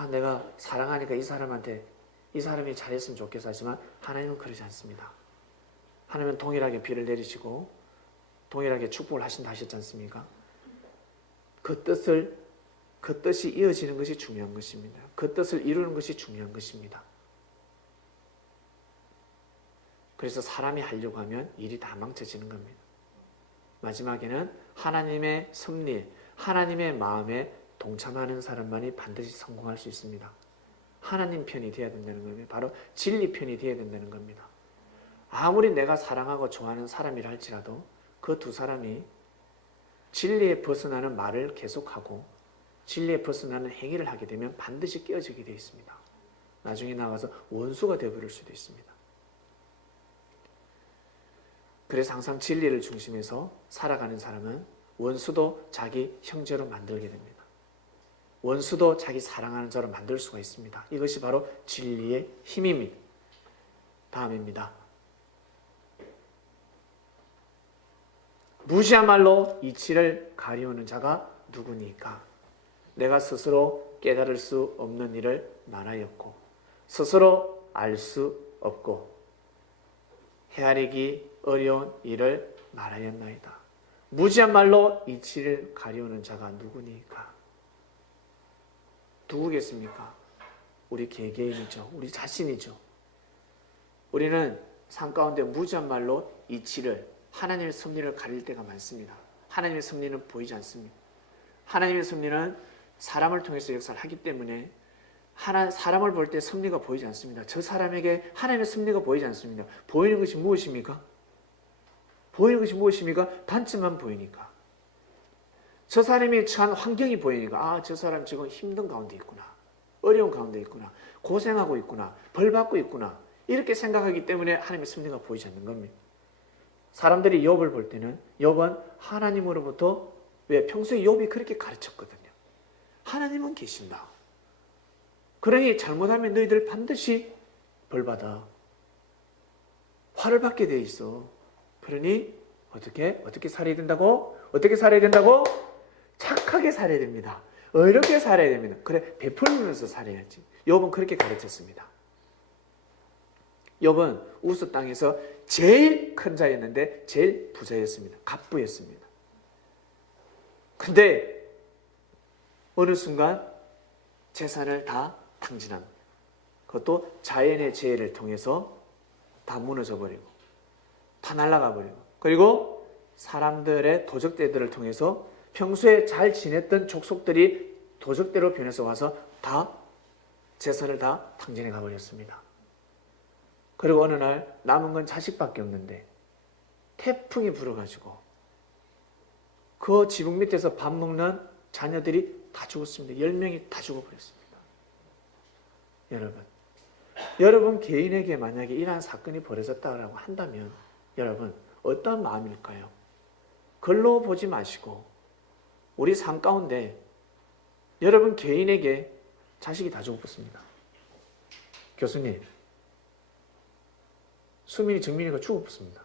내가 사랑하니까 이 사람이 잘했으면 좋겠어 하지만 하나님은 그러지 않습니다. 하나님은 동일하게 비를 내리시고 동일하게 축복을 하신다 하셨지 않습니까? 그 뜻이 이어지는 것이 중요한 것입니다. 그 뜻을 이루는 것이 중요한 것입니다. 그래서 사람이 하려고 하면 일이 다 망쳐지는 겁니다. 마지막에는 하나님의 섭리, 하나님의 마음에 동참하는 사람만이 반드시 성공할 수 있습니다. 하나님 편이 되어야 된다는 겁니다. 바로 진리 편이 되어야 된다는 겁니다. 아무리 내가 사랑하고 좋아하는 사람이라 할지라도 그 두 사람이 진리에 벗어나는 말을 계속하고 진리에 벗어나는 행위를 하게 되면 반드시 깨어지게 되어 있습니다. 나중에 나가서 원수가 되어버릴 수도 있습니다. 그래서 항상 진리를 중심에서 살아가는 사람은 원수도 자기 형제로 만들게 됩니다. 원수도 자기 사랑하는 자로 만들 수가 있습니다. 이것이 바로 진리의 힘입니다. 다음입니다. 무시한 말로 이치를 가리우는 자가 누구니까? 내가 스스로 깨달을 수 없는 일을 말하였고 스스로 알 수 없고 헤아리기 어려운 일을 말하였나이다. 무지한 말로 이치를 가리우는 자가 누구니까? 누구겠습니까? 우리 개개인이죠. 우리 자신이죠. 우리는 삶 가운데 무지한 말로 이치를, 하나님의 섭리를 가릴 때가 많습니다. 하나님의 섭리는 보이지 않습니다. 하나님의 섭리는 사람을 통해서 역사를 하기 때문에 사람을 볼 때 섭리가 보이지 않습니다. 저 사람에게 하나님의 섭리가 보이지 않습니다. 보이는 것이 무엇입니까? 보이는 것이 무엇입니까? 단점만 보이니까. 저 사람이 처한 환경이 보이니까 저 사람 지금 힘든 가운데 있구나. 어려운 가운데 있구나. 고생하고 있구나. 벌 받고 있구나. 이렇게 생각하기 때문에 하나님의 섭리가 보이지 않는 겁니다. 사람들이 욥을 볼 때는 욥은 하나님으로부터 평소에 욥이 그렇게 가르쳤거든요. 하나님은 계신다. 그러니 잘못하면 너희들 반드시 벌받아. 화를 받게 돼 있어. 그러니 어떻게 살아야 된다고? 어떻게 살아야 된다고? 착하게 살아야 됩니다. 어렵게 살아야 됩니다. 그래, 베풀면서 살아야지. 욥은 그렇게 가르쳤습니다. 욥은 우스 땅에서 제일 큰 자였는데 제일 부자였습니다. 갑부였습니다. 근데 어느 순간 재산을 다 탕진합니다. 그것도 자연의 재해를 통해서 다 무너져 버리고 다 날아가 버리고 그리고 사람들의 도적대들을 통해서 평소에 잘 지냈던 족속들이 도적대로 변해서 와서 다 재산을 다 탕진해 가버렸습니다. 그리고 어느 날 남은 건 자식밖에 없는데 태풍이 불어가지고 그 지붕 밑에서 밥 먹는 자녀들이 다 죽었습니다. 10명이 다 죽어버렸습니다. 여러분 개인에게 만약에 이러한 사건이 벌어졌다고 한다면 여러분 어떤 마음일까요? 글로 보지 마시고 우리 삶 가운데 여러분 개인에게 자식이 다 죽었습니다. 교수님, 수민이 정민이가 죽었습니다.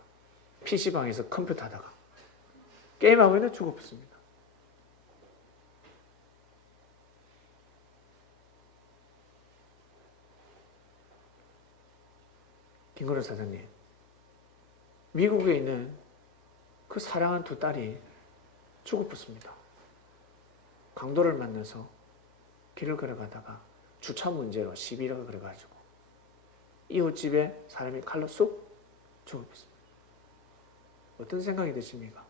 PC방에서 컴퓨터 하다가 게임하고 있는데 죽었습니다. 김건우 사장님, 미국에 있는 그 사랑하는 두 딸이 죽어붙습니다. 강도를 만나서 길을 걸어가다가 주차 문제로 시비가 걸어가지고 이웃집에 사람이 칼로 쑥 죽어붙습니다. 어떤 생각이 드십니까?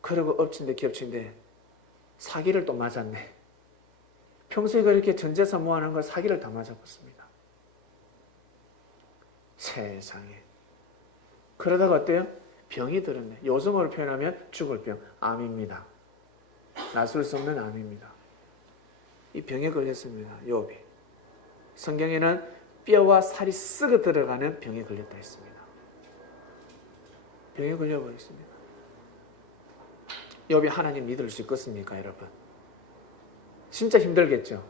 그러고 엎친데 겹친데 사기를 또 맞았네. 평소에 그렇게 전재산 모아놓은 걸 사기를 다 맞아봤습니다. 세상에. 그러다가 어때요? 병이 들었네. 요성어로 표현하면 죽을 병, 암입니다. 나설 수 없는 암입니다. 이 병에 걸렸습니다. 욥이. 성경에는 뼈와 살이 썩어 들어가는 병에 걸렸다 했습니다. 병에 걸려버렸습니다. 욥이 하나님 믿을 수 있겠습니까, 여러분? 진짜 힘들겠죠.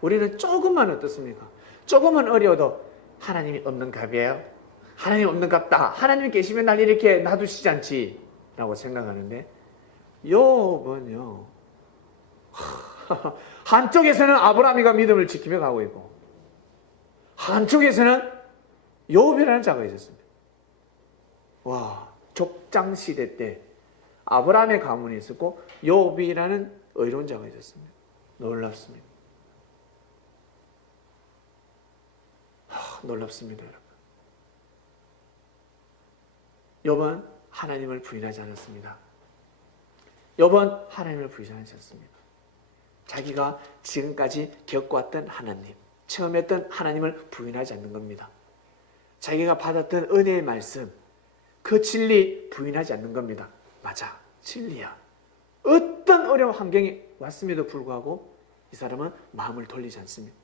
우리는 조금만 어떻습니까? 조금만 어려워도 하나님이 없는 값이에요. 하나님 없는 값다. 하나님이 계시면 날 이렇게 놔두시지 않지 라고 생각하는데 욥은요 한쪽에서는 아브라함이가 믿음을 지키며 가고 있고 한쪽에서는 욥이라는 자가 있었습니다. 와, 족장시대 때 아브라함의 가문이 있었고 욥이라는 의로운 자가 있었습니다. 놀랍습니다. 놀랍습니다, 여러분. 욥은 하나님을 부인하지 않았습니다. 욥은 하나님을 부인하지 않습니다. 자기가 지금까지 겪어왔던 하나님, 처음 했던 하나님을 부인하지 않는 겁니다. 자기가 받았던 은혜의 말씀, 그 진리 부인하지 않는 겁니다. 맞아, 진리야. 어떤 어려운 환경이 왔음에도 불구하고 이 사람은 마음을 돌리지 않습니다.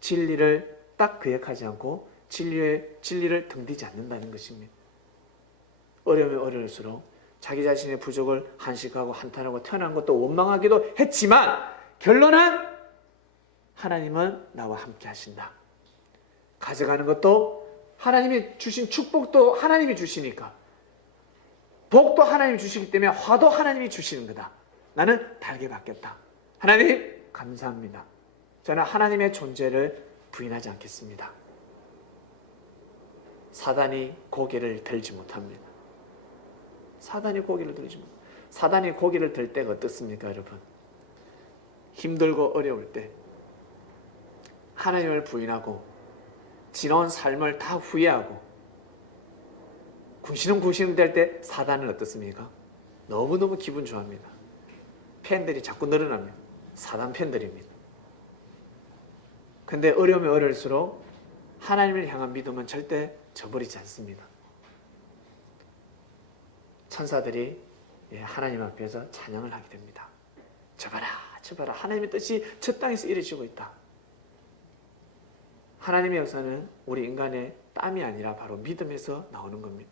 진리를 딱 거역하지 않고 진리를 등디지 않는다는 것입니다. 어려우면 어려울수록 자기 자신의 부족을 한식하고 한탄하고 태어난 것도 원망하기도 했지만 결론은 하나님은 나와 함께 하신다. 가져가는 것도 하나님이 주신 축복도 하나님이 주시니까 복도 하나님이 주시기 때문에 화도 하나님이 주시는 거다. 나는 달게 받겠다. 하나님 감사합니다. 저는 하나님의 존재를 부인하지 않겠습니다. 사단이 고개를 들지 못합니다. 사단이 고개를 들지 못합니다. 사단이 고개를 들 때가 어떻습니까, 여러분? 힘들고 어려울 때 하나님을 부인하고 지나온 삶을 다 후회하고 궁시렁궁시렁 될 때 사단은 어떻습니까? 너무너무 기분 좋아합니다. 팬들이 자꾸 늘어납니다. 사단 팬들입니다. 근데 어려우면 어려울수록 하나님을 향한 믿음은 절대 저버리지 않습니다. 천사들이 하나님 앞에서 찬양을 하게 됩니다. 저봐라, 저봐라. 하나님의 뜻이 저 땅에서 이루어지고 있다. 하나님의 역사는 우리 인간의 땀이 아니라 바로 믿음에서 나오는 겁니다.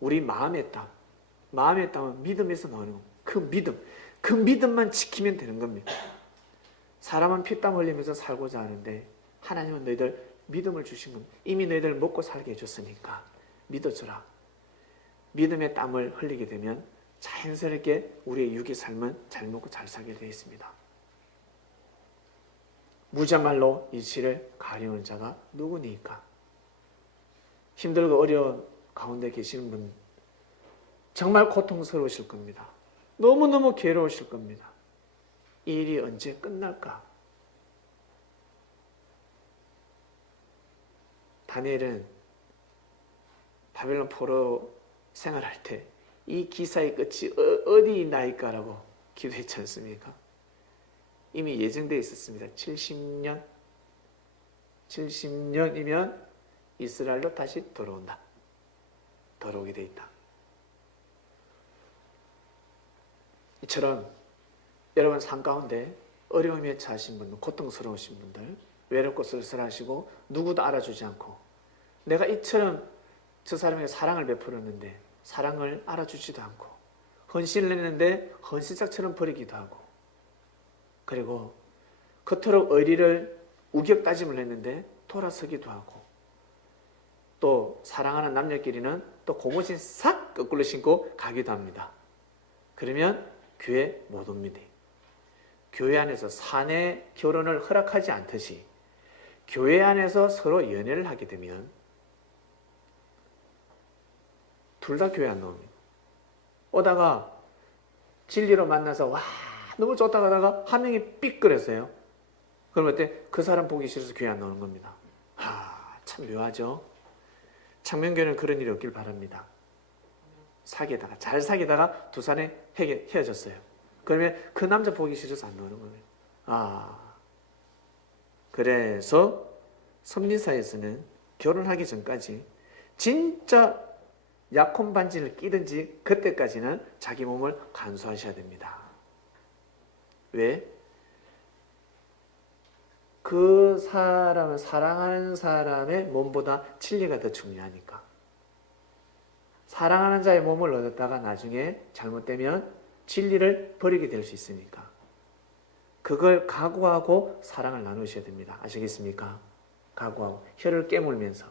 우리 마음의 땀, 마음의 땀은 믿음에서 나오는 겁니다. 그 믿음만 지키면 되는 겁니다. 사람은 피땀 흘리면서 살고자 하는데 하나님은 너희들 믿음을 주신 겁니다. 이미 너희들 먹고 살게 해줬으니까 믿어주라. 믿음의 땀을 흘리게 되면 자연스럽게 우리의 육의 삶은 잘 먹고 잘 살게 되어 있습니다. 무자말로 이치를 가리우는 자가 누구니까? 힘들고 어려운 가운데 계시는 분 정말 고통스러우실 겁니다. 너무너무 괴로우실 겁니다. 이 일이 언제 끝날까? 다니엘은 바벨론 포로 생활할 때 이 기사의 끝이 어디 나일까라고 기도했지 않습니까? 이미 예정되어 있었습니다. 70년이면 이스라엘로 다시 돌아온다. 돌아오게 되어 있다. 이처럼 여러분 삶 가운데 어려움에 처하신 분들, 고통스러우신 분들, 외롭고 쓸쓸하시고 누구도 알아주지 않고 내가 이처럼 저 사람에게 사랑을 베풀었는데 사랑을 알아주지도 않고 헌신을 했는데 헌신짝처럼 버리기도 하고 그리고 그토록 의리를 우격다짐을 했는데 돌아서기도 하고 또 사랑하는 남녀끼리는 또 고무신 싹 거꾸로 신고 가기도 합니다. 그러면 교회 못 옵니다. 교회 안에서 사내 결혼을 허락하지 않듯이 교회 안에서 서로 연애를 하게 되면 둘 다 교회 안 나옵니다. 오다가 진리로 만나서 와 너무 좋다 하다가 한 명이 삐끄렸어요. 그럼 어때? 그 사람 보기 싫어서 교회 안 나오는 겁니다. 참 묘하죠. 창명교회는 그런 일이 없길 바랍니다. 잘 사귀다가 두 사람이 헤어졌어요. 그러면 그 남자 보기 싫어서 안 나오는 거예요. 그래서 선민사에서는 결혼하기 전까지 진짜 약혼 반지를 끼든지 그때까지는 자기 몸을 간수하셔야 됩니다. 왜? 그 사람을 사랑하는 사람의 몸보다 진리가 더 중요하니까. 사랑하는 자의 몸을 얻었다가 나중에 잘못되면 진리를 버리게 될 수 있으니까. 그걸 각오하고 사랑을 나누셔야 됩니다. 아시겠습니까? 각오하고 혀를 깨물면서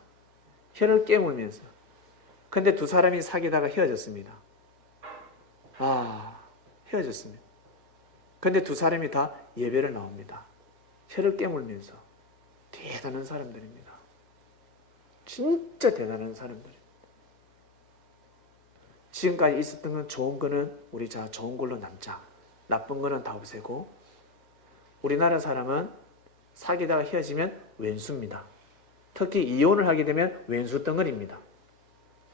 근데 두 사람이 사귀다가 헤어졌습니다. 헤어졌습니다. 근데 두 사람이 다 예배를 나옵니다. 혀를 깨물면서. 대단한 사람들입니다. 진짜 대단한 사람들입니다. 지금까지 있었던 건 좋은 거는 우리 좋은 걸로 남자, 나쁜 거는 다 없애고. 우리나라 사람은 사귀다가 헤어지면 왼수입니다. 특히 이혼을 하게 되면 왼수 덩어리입니다.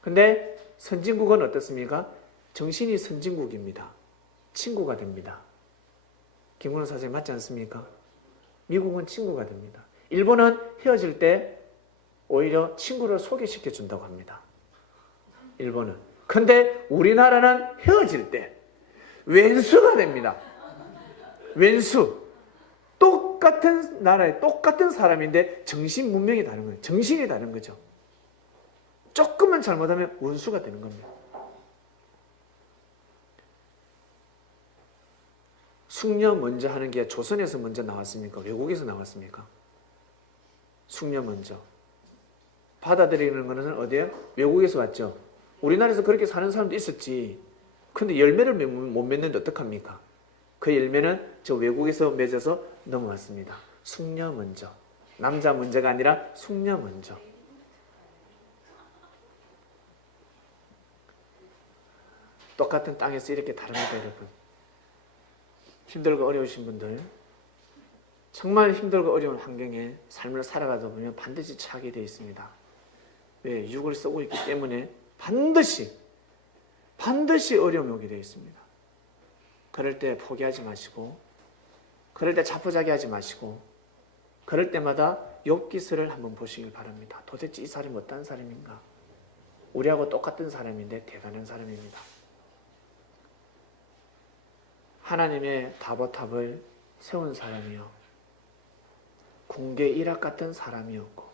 근데 선진국은 어떻습니까? 정신이 선진국입니다. 친구가 됩니다. 김근호 사장님 맞지 않습니까? 미국은 친구가 됩니다. 일본은 헤어질 때 오히려 친구를 소개시켜 준다고 합니다. 일본은. 근데 우리나라는 헤어질 때 왼수가 됩니다. 왼수. 똑같은 나라에 똑같은 사람인데 정신 문명이 다른 거예요. 정신이 다른 거죠. 조금만 잘못하면 원수가 되는 겁니다. 숙녀 먼저 하는 게 조선에서 먼저 나왔습니까? 외국에서 나왔습니까? 숙녀 먼저. 받아들이는 거는 어디에요? 외국에서 왔죠. 우리나라에서 그렇게 사는 사람도 있었지. 근데 열매를 못 맺는데 어떡합니까? 그 열매는 저 외국에서 맺어서 넘어왔습니다. 숙녀 먼저. 남자 문제가 아니라 숙녀 먼저. 똑같은 땅에서 이렇게 다릅니다, 여러분. 힘들고 어려우신 분들, 정말 힘들고 어려운 환경에 삶을 살아가다 보면 반드시 처하게 되어 있습니다. 왜? 육을 쓰고 있기 때문에 반드시 어려움이 오게 되어 있습니다. 그럴 때 포기하지 마시고, 그럴 때 자포자기하지 마시고, 그럴 때마다 욥기서를 한번 보시길 바랍니다. 도대체 이 사람이 어떤 사람인가? 우리하고 똑같은 사람인데 대단한 사람입니다. 하나님의 다보탑을 세운 사람이요, 공개 일학 같은 사람이었고,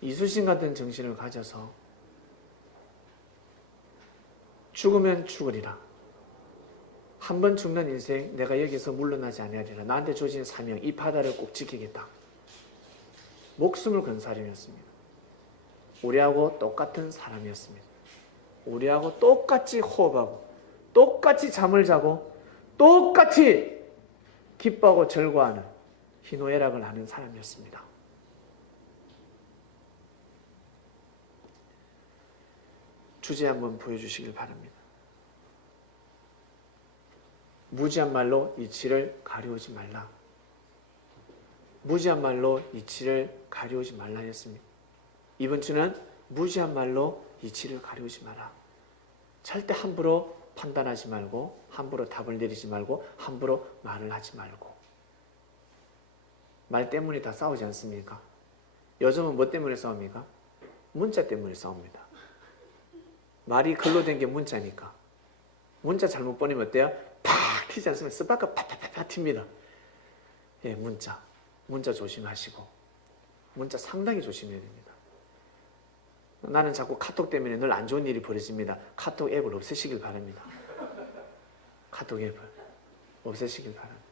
이수신 같은 정신을 가져서 죽으면 죽으리라, 한 번 죽는 인생 내가 여기서 물러나지 아니하리라, 나한테 주어진 사명, 이 바다를 꼭 지키겠다, 목숨을 건 사람이었습니다. 우리하고 똑같은 사람이었습니다. 우리하고 똑같이 호흡하고 똑같이 잠을 자고 똑같이 기뻐하고 절거하는 희노애락을 하는 사람이었습니다. 주제 한번 보여주시길 바랍니다. 무지한 말로 이치를 가려우지 말라. 무지한 말로 이치를 가려우지 말라 했습니다. 이번 주는 무지한 말로 이치를 가려우지 마라. 절대 함부로 판단하지 말고, 함부로 답을 내리지 말고, 함부로 말을 하지 말고. 말 때문에 다 싸우지 않습니까? 요즘은 뭐 때문에 싸웁니까? 문자 때문에 싸웁니다. 말이 글로 된 게 문자니까. 문자 잘못 보내면 어때요? 팍 튀지 않습니까? 스파크가 팍팍팍 튑니다. 예, 문자 조심하시고, 문자 상당히 조심해야 됩니다. 나는 자꾸 카톡 때문에 늘 안 좋은 일이 벌어집니다. 카톡 앱을 없애시길 바랍니다. 카톡 앱을 없애시길 바랍니다.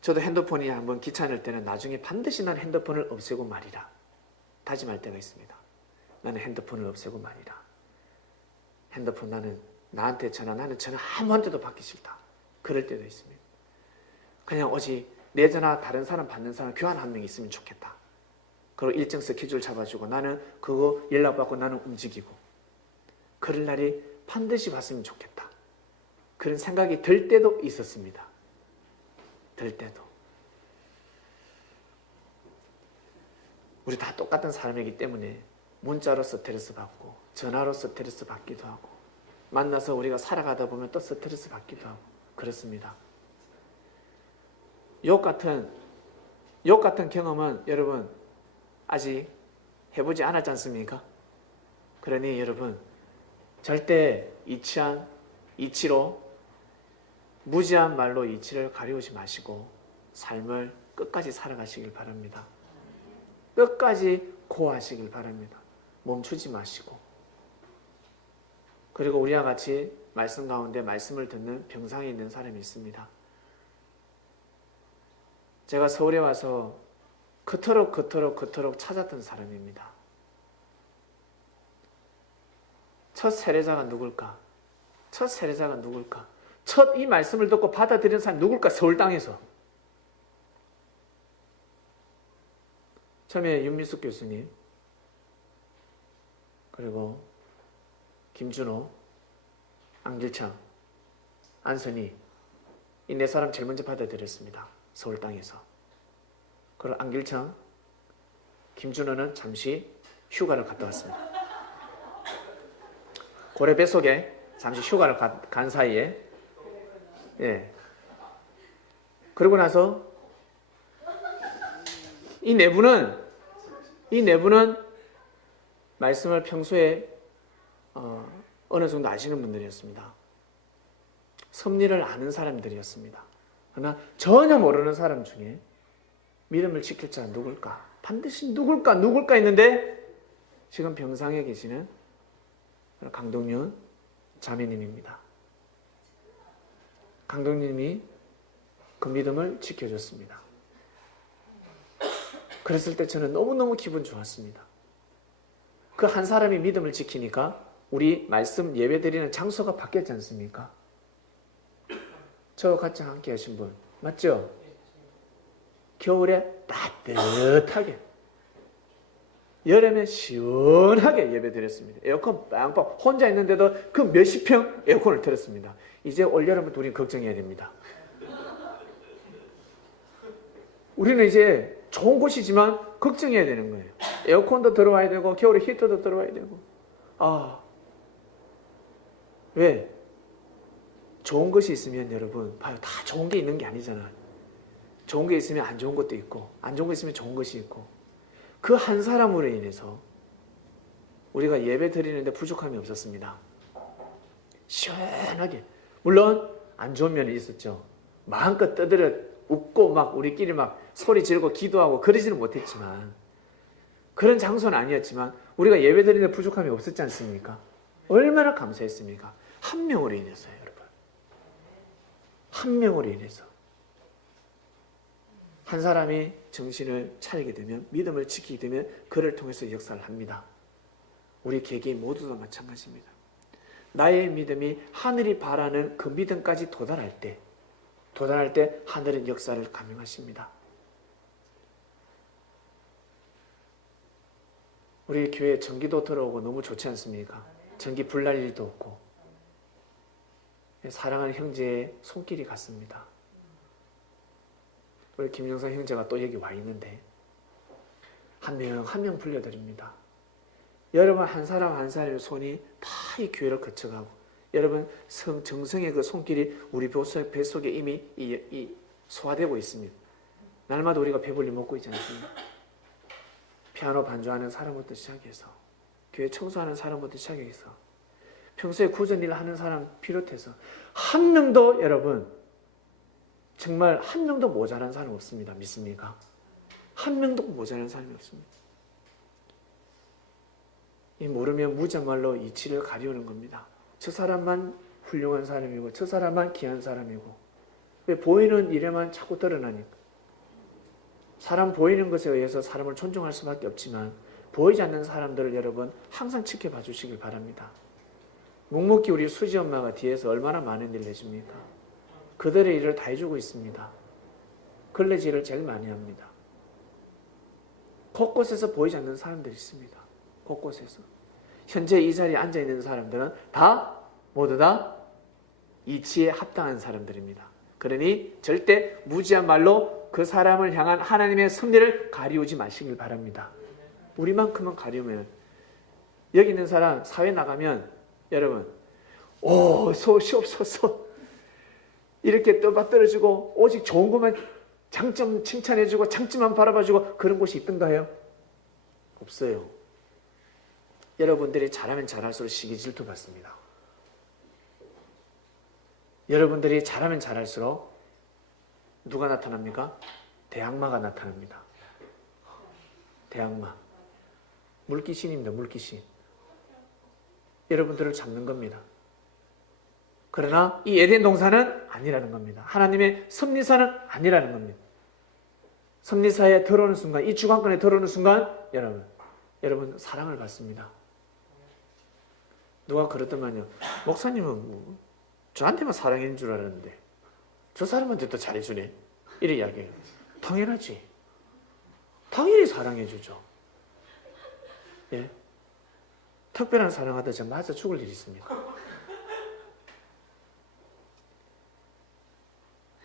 저도 핸드폰이 한번 귀찮을 때는 나중에 반드시 난 핸드폰을 없애고 말이라 다짐할 때가 있습니다. 나는 핸드폰을 없애고 말이라. 핸드폰 나는 나한테 나는 전화 아무한테도 받기 싫다. 그럴 때도 있습니다. 그냥 오직 내 전화 다른 사람 받는 사람 교환 한 명 있으면 좋겠다. 그리고 일정 스케줄 잡아주고 나는 그거 연락받고 나는 움직이고, 그럴 날이 반드시 왔으면 좋겠다. 그런 생각이 들 때도 있었습니다. 들 때도. 우리 다 똑같은 사람이기 때문에 문자로 스트레스 받고 전화로 스트레스 받기도 하고 만나서 우리가 살아가다 보면 또 스트레스 받기도 하고 그렇습니다. 욕 같은 경험은 여러분 아직 해보지 않았지 않습니까? 그러니 여러분 절대 이치로 무지한 말로 이치를 가리우지 마시고 삶을 끝까지 살아가시길 바랍니다. 끝까지 고하시길 바랍니다. 멈추지 마시고. 그리고 우리와 같이 말씀 가운데 말씀을 듣는 병상에 있는 사람이 있습니다. 제가 서울에 와서 그토록 찾았던 사람입니다. 첫 세례자가 누굴까? 첫 이 말씀을 듣고 받아들이는 사람이 누굴까? 서울 땅에서. 처음에 윤민숙 교수님, 그리고 김준호, 안길창, 안선희, 이 네 사람 제일 먼저 받아들였습니다. 서울 땅에서. 그리고 안길창, 김준호는 잠시 휴가를 갔다 왔습니다. 고래 뱃속에 잠시 휴가를 간 사이에, 예. 그러고 나서 이 네 분은 말씀을 평소에 어느 정도 아시는 분들이었습니다. 섭리를 아는 사람들이었습니다. 그러나 전혀 모르는 사람 중에 믿음을 지킬 자가 누굴까? 반드시 누굴까 했는데 지금 병상에 계시는 강동윤 자매님입니다. 강동윤님이 그 믿음을 지켜줬습니다. 그랬을 때 저는 너무너무 기분 좋았습니다. 그 한 사람이 믿음을 지키니까 우리 말씀 예배 드리는 장소가 바뀌었지 않습니까? 저와 같이 함께 하신 분 맞죠? 겨울에 따뜻하게 여름에 시원하게 예배 드렸습니다. 에어컨 빵빵 혼자 있는데도 그 몇십 평 에어컨을 틀었습니다. 이제 올여름부터 우리는 걱정해야 됩니다. 우리는 이제 좋은 곳이지만 걱정해야 되는 거예요. 에어컨도 들어와야 되고 겨울에 히터도 들어와야 되고. 왜? 좋은 것이 있으면 여러분 봐요. 다 좋은 게 있는 게 아니잖아요. 좋은 게 있으면 안 좋은 것도 있고 안 좋은 거 있으면 좋은 것이 있고 그 한 사람으로 인해서 우리가 예배 드리는데 부족함이 없었습니다. 시원하게. 물론 안 좋은 면이 있었죠. 마음껏 떠들어 웃고 막 우리끼리 막 소리 지르고 기도하고 그러지는 못했지만 그런 장소는 아니었지만 우리가 예배 드리는데 부족함이 없었지 않습니까? 얼마나 감사했습니까? 한 명으로 인해서요, 여러분. 한 명으로 인해서. 한 사람이 정신을 차리게 되면 믿음을 지키게 되면 그를 통해서 역사를 합니다. 우리 개개인 모두도 마찬가지입니다. 나의 믿음이 하늘이 바라는 그 믿음까지 도달할 때 하늘은 역사를 감행하십니다. 우리 교회에 전기도 들어오고 너무 좋지 않습니까? 전기 불날 일도 없고 사랑하는 형제의 손길이 갔습니다. 우리 김정선 형제가 또 여기 와 있는데 한 명 불려드립니다. 여러분 한 사람 한 사람의 손이 다 이 교회를 거쳐가고 여러분 정성의 그 손길이 우리 뱃속에 이미 소화되고 있습니다. 날마다 우리가 배불리 먹고 있지 않습니까? 피아노 반주하는 사람부터 시작해서 교회 청소하는 사람부터 시작해서 평소에 구전 일을 하는 사람 비롯해서 한 명도 여러분 정말 한 명도 모자란 사람 없습니다. 믿습니까? 한 명도 모자란 사람이 없습니다. 이 모르면 무자말로 이치를 가리우는 겁니다. 저 사람만 훌륭한 사람이고 저 사람만 귀한 사람이고 왜 보이는 일에만 자꾸 드러나니까 사람 보이는 것에 의해서 사람을 존중할 수밖에 없지만 보이지 않는 사람들을 여러분 항상 지켜봐 주시길 바랍니다. 묵묵히 우리 수지 엄마가 뒤에서 얼마나 많은 일을 해줍니까? 그들의 일을 다 해주고 있습니다. 걸레질을 제일 많이 합니다. 곳곳에서 보이지 않는 사람들이 있습니다. 곳곳에서. 현재 이 자리에 앉아있는 사람들은 다 모두 다 이치에 합당한 사람들입니다. 그러니 절대 무지한 말로 그 사람을 향한 하나님의 섭리를 가리우지 마시길 바랍니다. 우리만큼은 가리우면 여기 있는 사람 사회 나가면 여러분 소시옵소서 이렇게 떠받들어주고 오직 좋은 것만 장점 칭찬해주고 장점만 바라봐주고 그런 곳이 있던가요? 없어요. 여러분들이 잘하면 잘할수록 시기 질투 받습니다. 여러분들이 잘하면 잘할수록 누가 나타납니까? 대악마가 나타납니다. 대악마. 물귀신입니다. 물귀신. 여러분들을 잡는 겁니다. 그러나 이 에덴 동산은 아니라는 겁니다. 하나님의 섭리사는 아니라는 겁니다. 섭리사에 들어오는 순간, 이 주관권에 들어오는 순간 여러분 사랑을 받습니다. 누가 그러더만요. 목사님은 뭐 저한테만 사랑인 줄 알았는데 저 사람한테도 잘해주네. 이래 이야기해요. 당연하지. 당연히 사랑해주죠. 예? 특별한 사랑하다 저 맞아 죽을 일이 있습니다.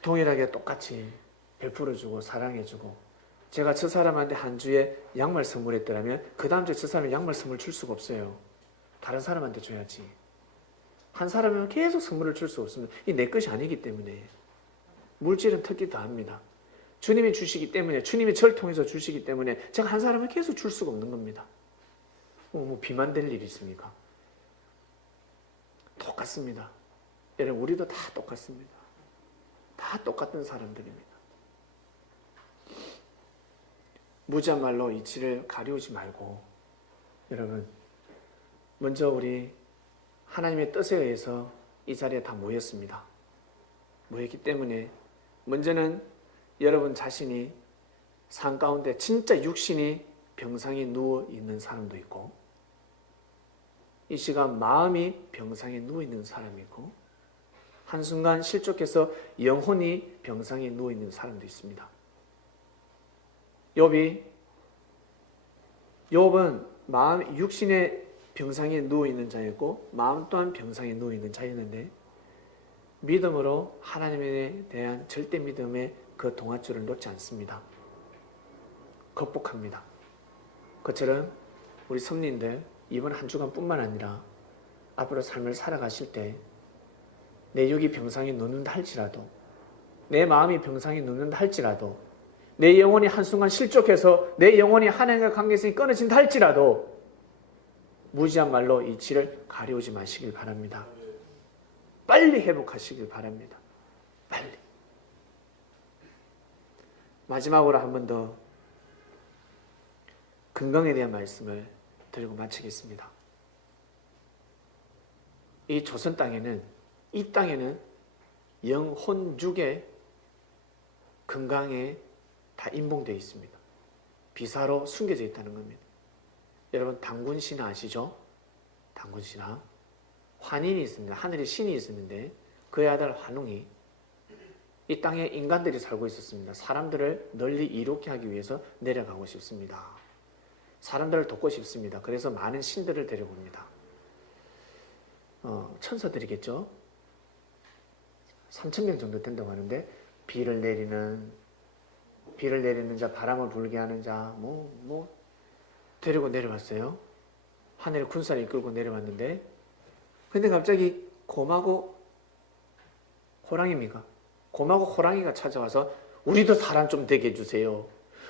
동일하게 똑같이 베풀어주고 사랑해주고 제가 저 사람한테 한 주에 양말 선물했더라면 그 다음 주에 저 사람이 양말 선물 줄 수가 없어요. 다른 사람한테 줘야지. 한 사람은 계속 선물을 줄 수 없습니다. 이 내 것이 아니기 때문에. 물질은 특기 다합니다. 주님이 주시기 때문에 주님이 저를 통해서 주시기 때문에 제가 한 사람을 계속 줄 수가 없는 겁니다. 뭐 비만 될 일이 있습니까? 똑같습니다. 여러분 우리도 다 똑같습니다. 다 똑같은 사람들입니다. 무지한 말로 이치를 가리우지 말고 여러분 먼저 우리 하나님의 뜻에 의해서 이 자리에 다 모였습니다. 모였기 때문에 먼저는 여러분 자신이 삶 가운데 진짜 육신이 병상에 누워있는 사람도 있고 이 시간 마음이 병상에 누워있는 사람이 있고 한순간 실족해서 영혼이 병상에 누워있는 사람도 있습니다. 욥은 마음 육신의 병상에 누워있는 자였고 마음 또한 병상에 누워있는 자였는데 믿음으로 하나님에 대한 절대 믿음의 그 동아줄을 놓지 않습니다. 극복합니다. 그처럼 우리 성도님들 이번 한 주간뿐만 아니라 앞으로 삶을 살아가실 때 내 육이 병상에 누운다 할지라도 내 마음이 병상에 누운다 할지라도 내 영혼이 한순간 실족해서 내 영혼이 하나님과 관계성이 끊어진다 할지라도 무지한 말로 이치를 가려우지 마시길 바랍니다. 빨리 회복하시길 바랍니다. 빨리. 마지막으로 한 번 더 건강에 대한 말씀을 드리고 마치겠습니다. 이 조선 땅에는 이 땅에는 영혼육의 건강에 다 인봉되어 있습니다. 비사로 숨겨져 있다는 겁니다. 여러분 당군신화 아시죠? 당군신화. 환인이 있습니다. 하늘에 신이 있었는데 그의 아들 환웅이 이 땅에 인간들이 살고 있었습니다. 사람들을 널리 이롭게 하기 위해서 내려가고 싶습니다. 사람들을 돕고 싶습니다. 그래서 많은 신들을 데려옵니다. 천사들이겠죠? 3,000명 정도 된다고 하는데 비를 내리는 자, 바람을 불게 하는 자, 데리고 내려왔어요. 하늘에 군사를 이끌고 내려왔는데 근데 갑자기 곰하고 호랑이입니까? 곰하고 호랑이가 찾아와서 우리도 사람 좀 되게 해주세요.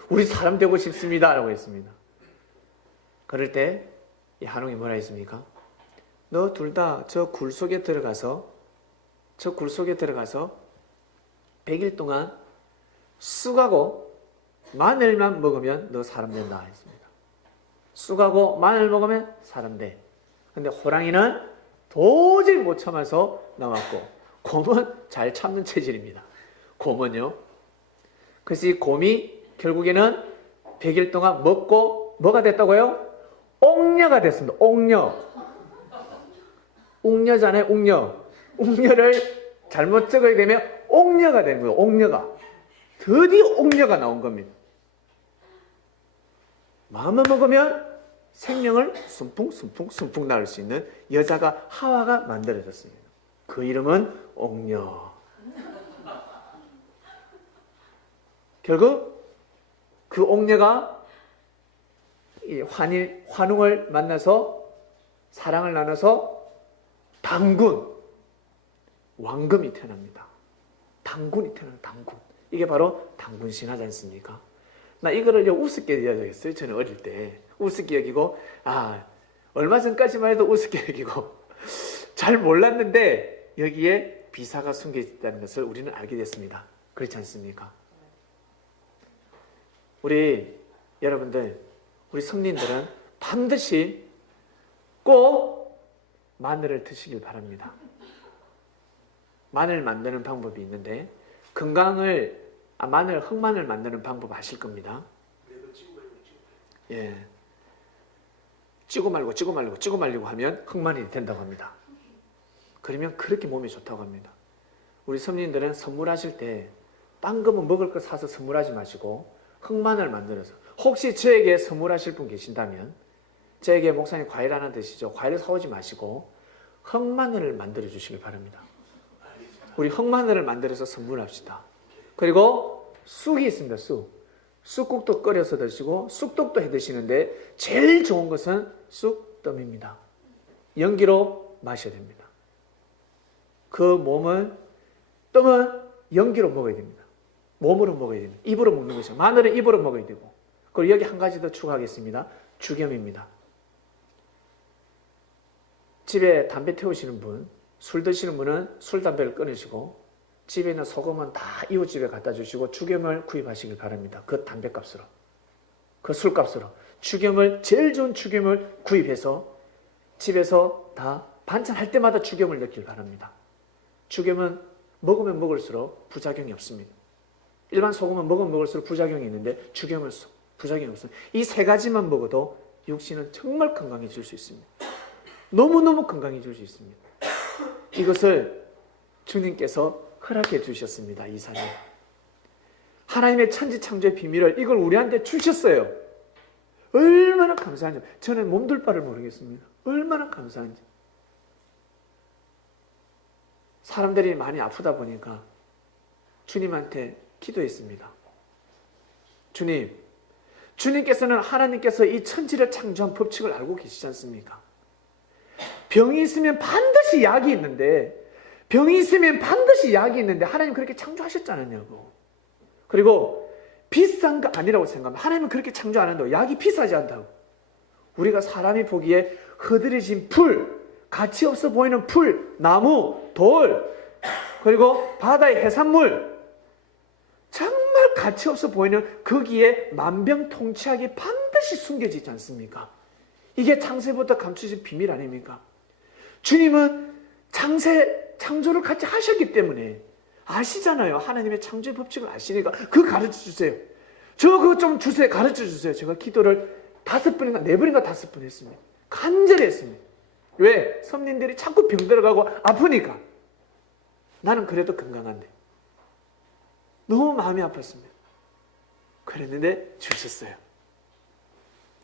우리 사람 되고 싶습니다. 라고 했습니다. 그럴 때 이 한웅이 뭐라 했습니까? 너 둘 다 저 굴 속에 들어가서 100일 동안 쑥하고 마늘만 먹으면 너 사람 된다 했습니다. 쑥하고 마늘 먹으면 사람 돼. 근데 호랑이는 도저히 못 참아서 나왔고 곰은 잘 참는 체질입니다. 곰은요. 그래서 이 곰이 결국에는 100일 동안 먹고 뭐가 됐다고요? 옥녀가 됐습니다. 옥녀. 옥녀잖아요. 옥녀. 옥녀를 잘못 적어야 되면 옥녀가 되는 거예요. 옥녀가. 드디어 옥녀가 나온 겁니다. 마음만 먹으면 생명을 숨풍 낳을 수 있는 여자가 하와가 만들어졌습니다. 그 이름은 옥녀. 결국 그 옥녀가 이 환웅을 만나서 사랑을 나눠서 당군, 왕금이 태어납니다. 당군이 태어나는 당군. 이게 바로 당군 신화지 않습니까? 나 이거를 우습게 여겼어요. 저는 어릴 때 우습게 여기고, 얼마 전까지만 해도 우습게 여기고 잘 몰랐는데 여기에 비사가 숨겨 있다는 것을 우리는 알게 됐습니다. 그렇지 않습니까? 우리 여러분들, 우리 성린들은 반드시 꼭 마늘을 드시길 바랍니다. 마늘 만드는 방법이 있는데 흑마늘 만드는 방법 아실 겁니다. 예, 찌고 말리고 하면 흑마늘이 된다고 합니다. 그러면 그렇게 몸에 좋다고 합니다. 우리 성린들은 선물하실 때 빵금은 먹을 거 사서 선물하지 마시고 흑마늘 만들어서, 혹시 저에게 선물하실 분 계신다면 저에게 목사님 과일 하나 드시죠. 과일을 사오지 마시고 흑마늘을 만들어 주시길 바랍니다. 우리 흑마늘을 만들어서 선물합시다. 그리고 쑥이 있습니다. 쑥국도 끓여서 드시고 쑥떡도 해 드시는데 제일 좋은 것은 쑥떡입니다. 연기로 마셔야 됩니다. 떡은 연기로 먹어야 됩니다. 몸으로 먹어야 됩니다. 입으로 먹는 것이죠. 마늘은 입으로 먹어야 되고. 그리고 여기 한 가지 더 추가하겠습니다. 죽염입니다. 집에 담배 태우시는 분, 술 드시는 분은 술, 담배를 끊으시고 집에 있는 소금은 다 이웃집에 갖다 주시고 죽염을 구입하시길 바랍니다. 그 담배값으로, 그 술값으로 제일 좋은 죽염을 구입해서 집에서 다 반찬할 때마다 죽염을 넣길 바랍니다. 죽염은 먹으면 먹을수록 부작용이 없습니다. 일반 소금은 먹으면 먹을수록 부작용이 있는데 죽염은 부작용이 없습니다. 이 세 가지만 먹어도 육신은 정말 건강해질 수 있습니다. 너무너무 건강해질 수 있습니다. 이것을 주님께서 허락해 주셨습니다. 이 사실 하나님의 천지창조의 비밀을 이걸 우리한테 주셨어요. 얼마나 감사한지 저는 몸둘 바를 모르겠습니다. 얼마나 감사한지. 사람들이 많이 아프다 보니까 주님한테 기도했습니다. 주님께서는 하나님께서 이 천지를 창조한 법칙을 알고 계시지 않습니까? 병이 있으면 반드시 약이 있는데 하나님 그렇게 창조하셨지 않았냐고. 그리고 비싼 거 아니라고 생각하면 하나님은 그렇게 창조 안 한다고. 약이 비싸지 않다고. 우리가 사람이 보기에 흐드러진 풀, 가치 없어 보이는 풀, 나무, 돌, 그리고 바다의 해산물, 정말 가치 없어 보이는 거기에 만병통치약이 반드시 숨겨지지 않습니까? 이게 창세부터 감추신 비밀 아닙니까? 주님은 창조를 같이 하셨기 때문에 아시잖아요. 하나님의 창조의 법칙을 아시니까 그거 가르쳐 주세요. 저 그거 좀 주세요. 가르쳐 주세요. 제가 기도를 5번인가 4번인가 5번 했습니다. 간절히 했습니다. 왜? 성린들이 자꾸 병 들어가고 아프니까. 나는 그래도 건강한데. 너무 마음이 아팠습니다. 그랬는데 주셨어요.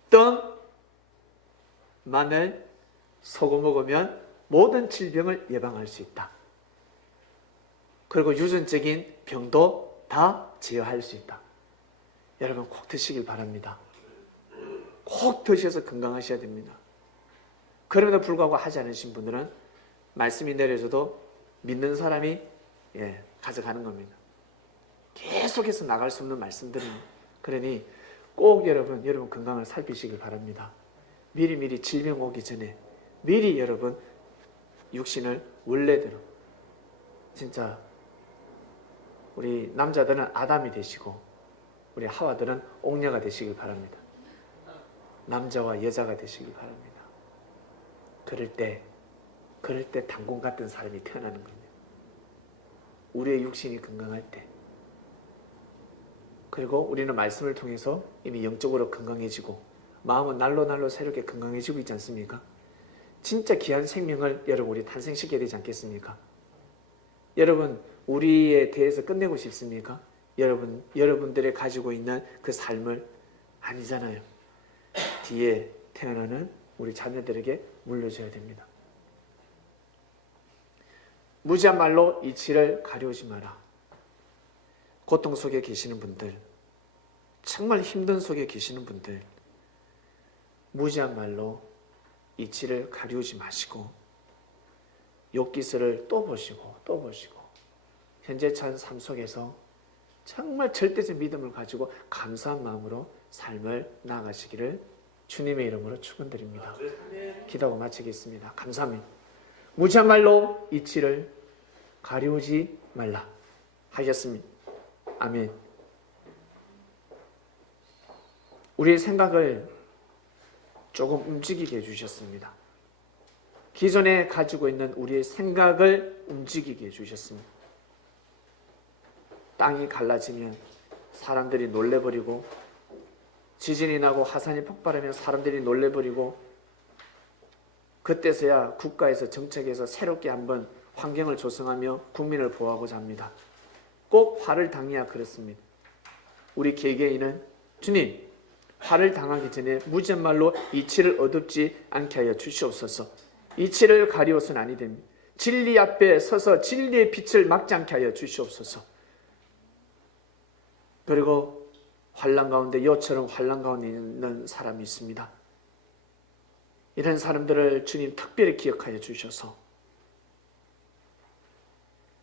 떡, 마늘, 소금 먹으면 모든 질병을 예방할 수 있다. 그리고 유전적인 병도 다 제어할 수 있다. 여러분 꼭 드시길 바랍니다. 꼭 드셔서 건강하셔야 됩니다. 그럼에도 불구하고 하지 않으신 분들은 말씀이 내려져도 믿는 사람이 가져가는 겁니다. 계속해서 나갈 수 없는 말씀들입니다. 그러니 꼭 여러분 건강을 살피시길 바랍니다. 미리 질병 오기 전에 미리 여러분 육신을 원래대로, 진짜 우리 남자들은 아담이 되시고 우리 하와들은 옥녀가 되시길 바랍니다. 남자와 여자가 되시길 바랍니다. 그럴 때 당군 같은 사람이 태어나는 겁니다. 우리의 육신이 건강할 때. 그리고 우리는 말씀을 통해서 이미 영적으로 건강해지고 마음은 날로 새롭게 건강해지고 있지 않습니까? 진짜 귀한 생명을 여러분 우리 탄생시켜야 되지 않겠습니까? 여러분 우리에 대해서 끝내고 싶습니까? 여러분들이 가지고 있는 그 삶을 아니잖아요. 뒤에 태어나는 우리 자녀들에게 물려줘야 됩니다. 무지한 말로 이치를 가려우지 마라. 고통 속에 계시는 분들, 정말 힘든 속에 계시는 분들, 무지한 말로 이치를 가려우지 마시고 욥기서를 또 보시고 또 보시고 현재 처한 삶 속에서 정말 절대적 믿음을 가지고 감사한 마음으로 삶을 나아가시기를 주님의 이름으로 축원드립니다. 기도하고 마치겠습니다. 감사합니다. 무지한 말로 이치를 가려우지 말라 하셨습니다. 아멘. 우리의 생각을 조금 움직이게 해주셨습니다. 기존에 가지고 있는 우리의 생각을 움직이게 해주셨습니다. 땅이 갈라지면 사람들이 놀래버리고, 지진이 나고 화산이 폭발하면 사람들이 놀래버리고, 그때서야 국가에서 정책에서 새롭게 한번 환경을 조성하며 국민을 보호하고자 합니다. 꼭 화를 당해야 그렇습니다. 우리 개개인은 주님, 화를 당하기 전에 무지한 말로 이치를 얻지 않게 하여 주시옵소서. 이치를 가리워서는 아니 됩니다. 진리 앞에 서서 진리의 빛을 막지 않게 하여 주시옵소서. 그리고 환난 가운데, 요처럼 환난 가운데 있는 사람이 있습니다. 이런 사람들을 주님 특별히 기억하여 주셔서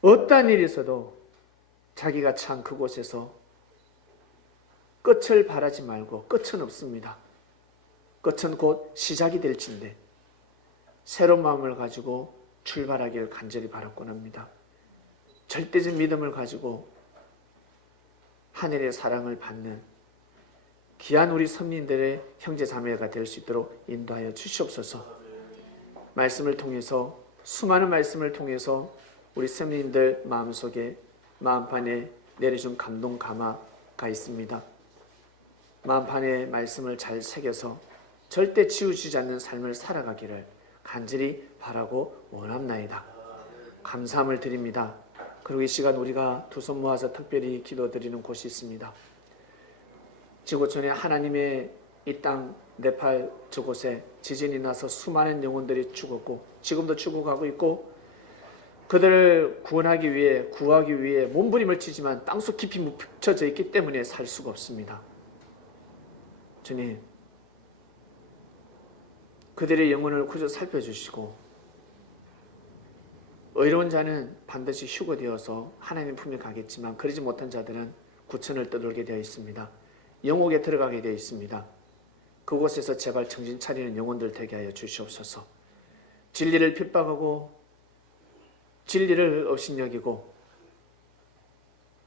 어떠한 일이 있어도 자기가 처한 그곳에서 끝을 바라지 말고, 끝은 없습니다. 끝은 곧 시작이 될진데 새로운 마음을 가지고 출발하기를 간절히 바라곤 합니다. 절대적 믿음을 가지고 하늘의 사랑을 받는 귀한 우리 선민들의 형제 자매가 될 수 있도록 인도하여 주시옵소서. 말씀을 통해서, 수많은 말씀을 통해서 우리 선민들 마음속에, 마음판에 내려준 감동 감화가 있습니다. 마음판에 말씀을 잘 새겨서 절대 치우치지 않는 삶을 살아가기를 간절히 바라고 원합나이다. 감사함을 드립니다. 그리고 이 시간 우리가 두 손 모아서 특별히 기도드리는 곳이 있습니다. 지구촌에 하나님의 이 땅 네팔 저곳에 지진이 나서 수많은 영혼들이 죽었고, 지금도 죽어가고 있고, 그들을 구원하기 위해, 구하기 위해 몸부림을 치지만 땅속 깊이 묻혀져 있기 때문에 살 수가 없습니다. 주님, 그들의 영혼을 구조 살펴주시고, 의로운 자는 반드시 휴거되어서 하나님 품에 가겠지만 그러지 못한 자들은 구천을 떠돌게 되어 있습니다. 영옥에 들어가게 되어 있습니다. 그곳에서 제발 정신 차리는 영혼들 되게 하여 주시옵소서. 진리를 핍박하고 진리를 업신여기고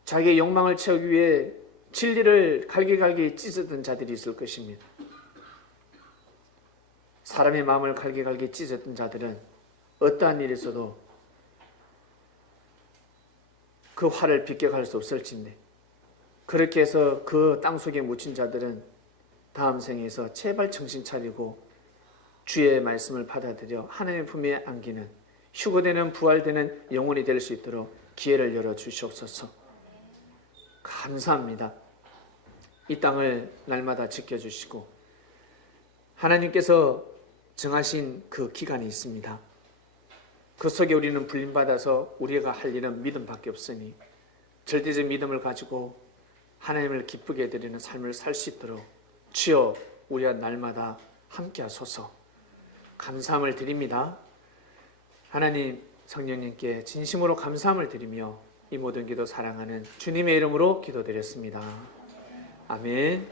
자기의 욕망을 채우기 위해 진리를 갈기갈기 찢었던 자들이 있을 것입니다. 사람의 마음을 갈기갈기 찢었던 자들은 어떠한 일이 있어도 그 화를 비껴갈 수 없을진데, 그렇게 해서 그 땅속에 묻힌 자들은 다음 생에서 제발 정신 차리고 주의 말씀을 받아들여 하나님의 품에 안기는, 휴거되는 부활되는 영혼이 될 수 있도록 기회를 열어주시옵소서. 감사합니다. 이 땅을 날마다 지켜주시고 하나님께서 정하신 그 기간이 있습니다. 그 속에 우리는 불림받아서 우리가 할 일은 믿음밖에 없으니 절대적 믿음을 가지고 하나님을 기쁘게 해드리는 삶을 살 수 있도록 주여 우리와 날마다 함께 하소서. 감사함을 드립니다. 하나님, 성령님께 진심으로 감사함을 드리며 이 모든 기도 사랑하는 주님의 이름으로 기도드렸습니다. 아멘.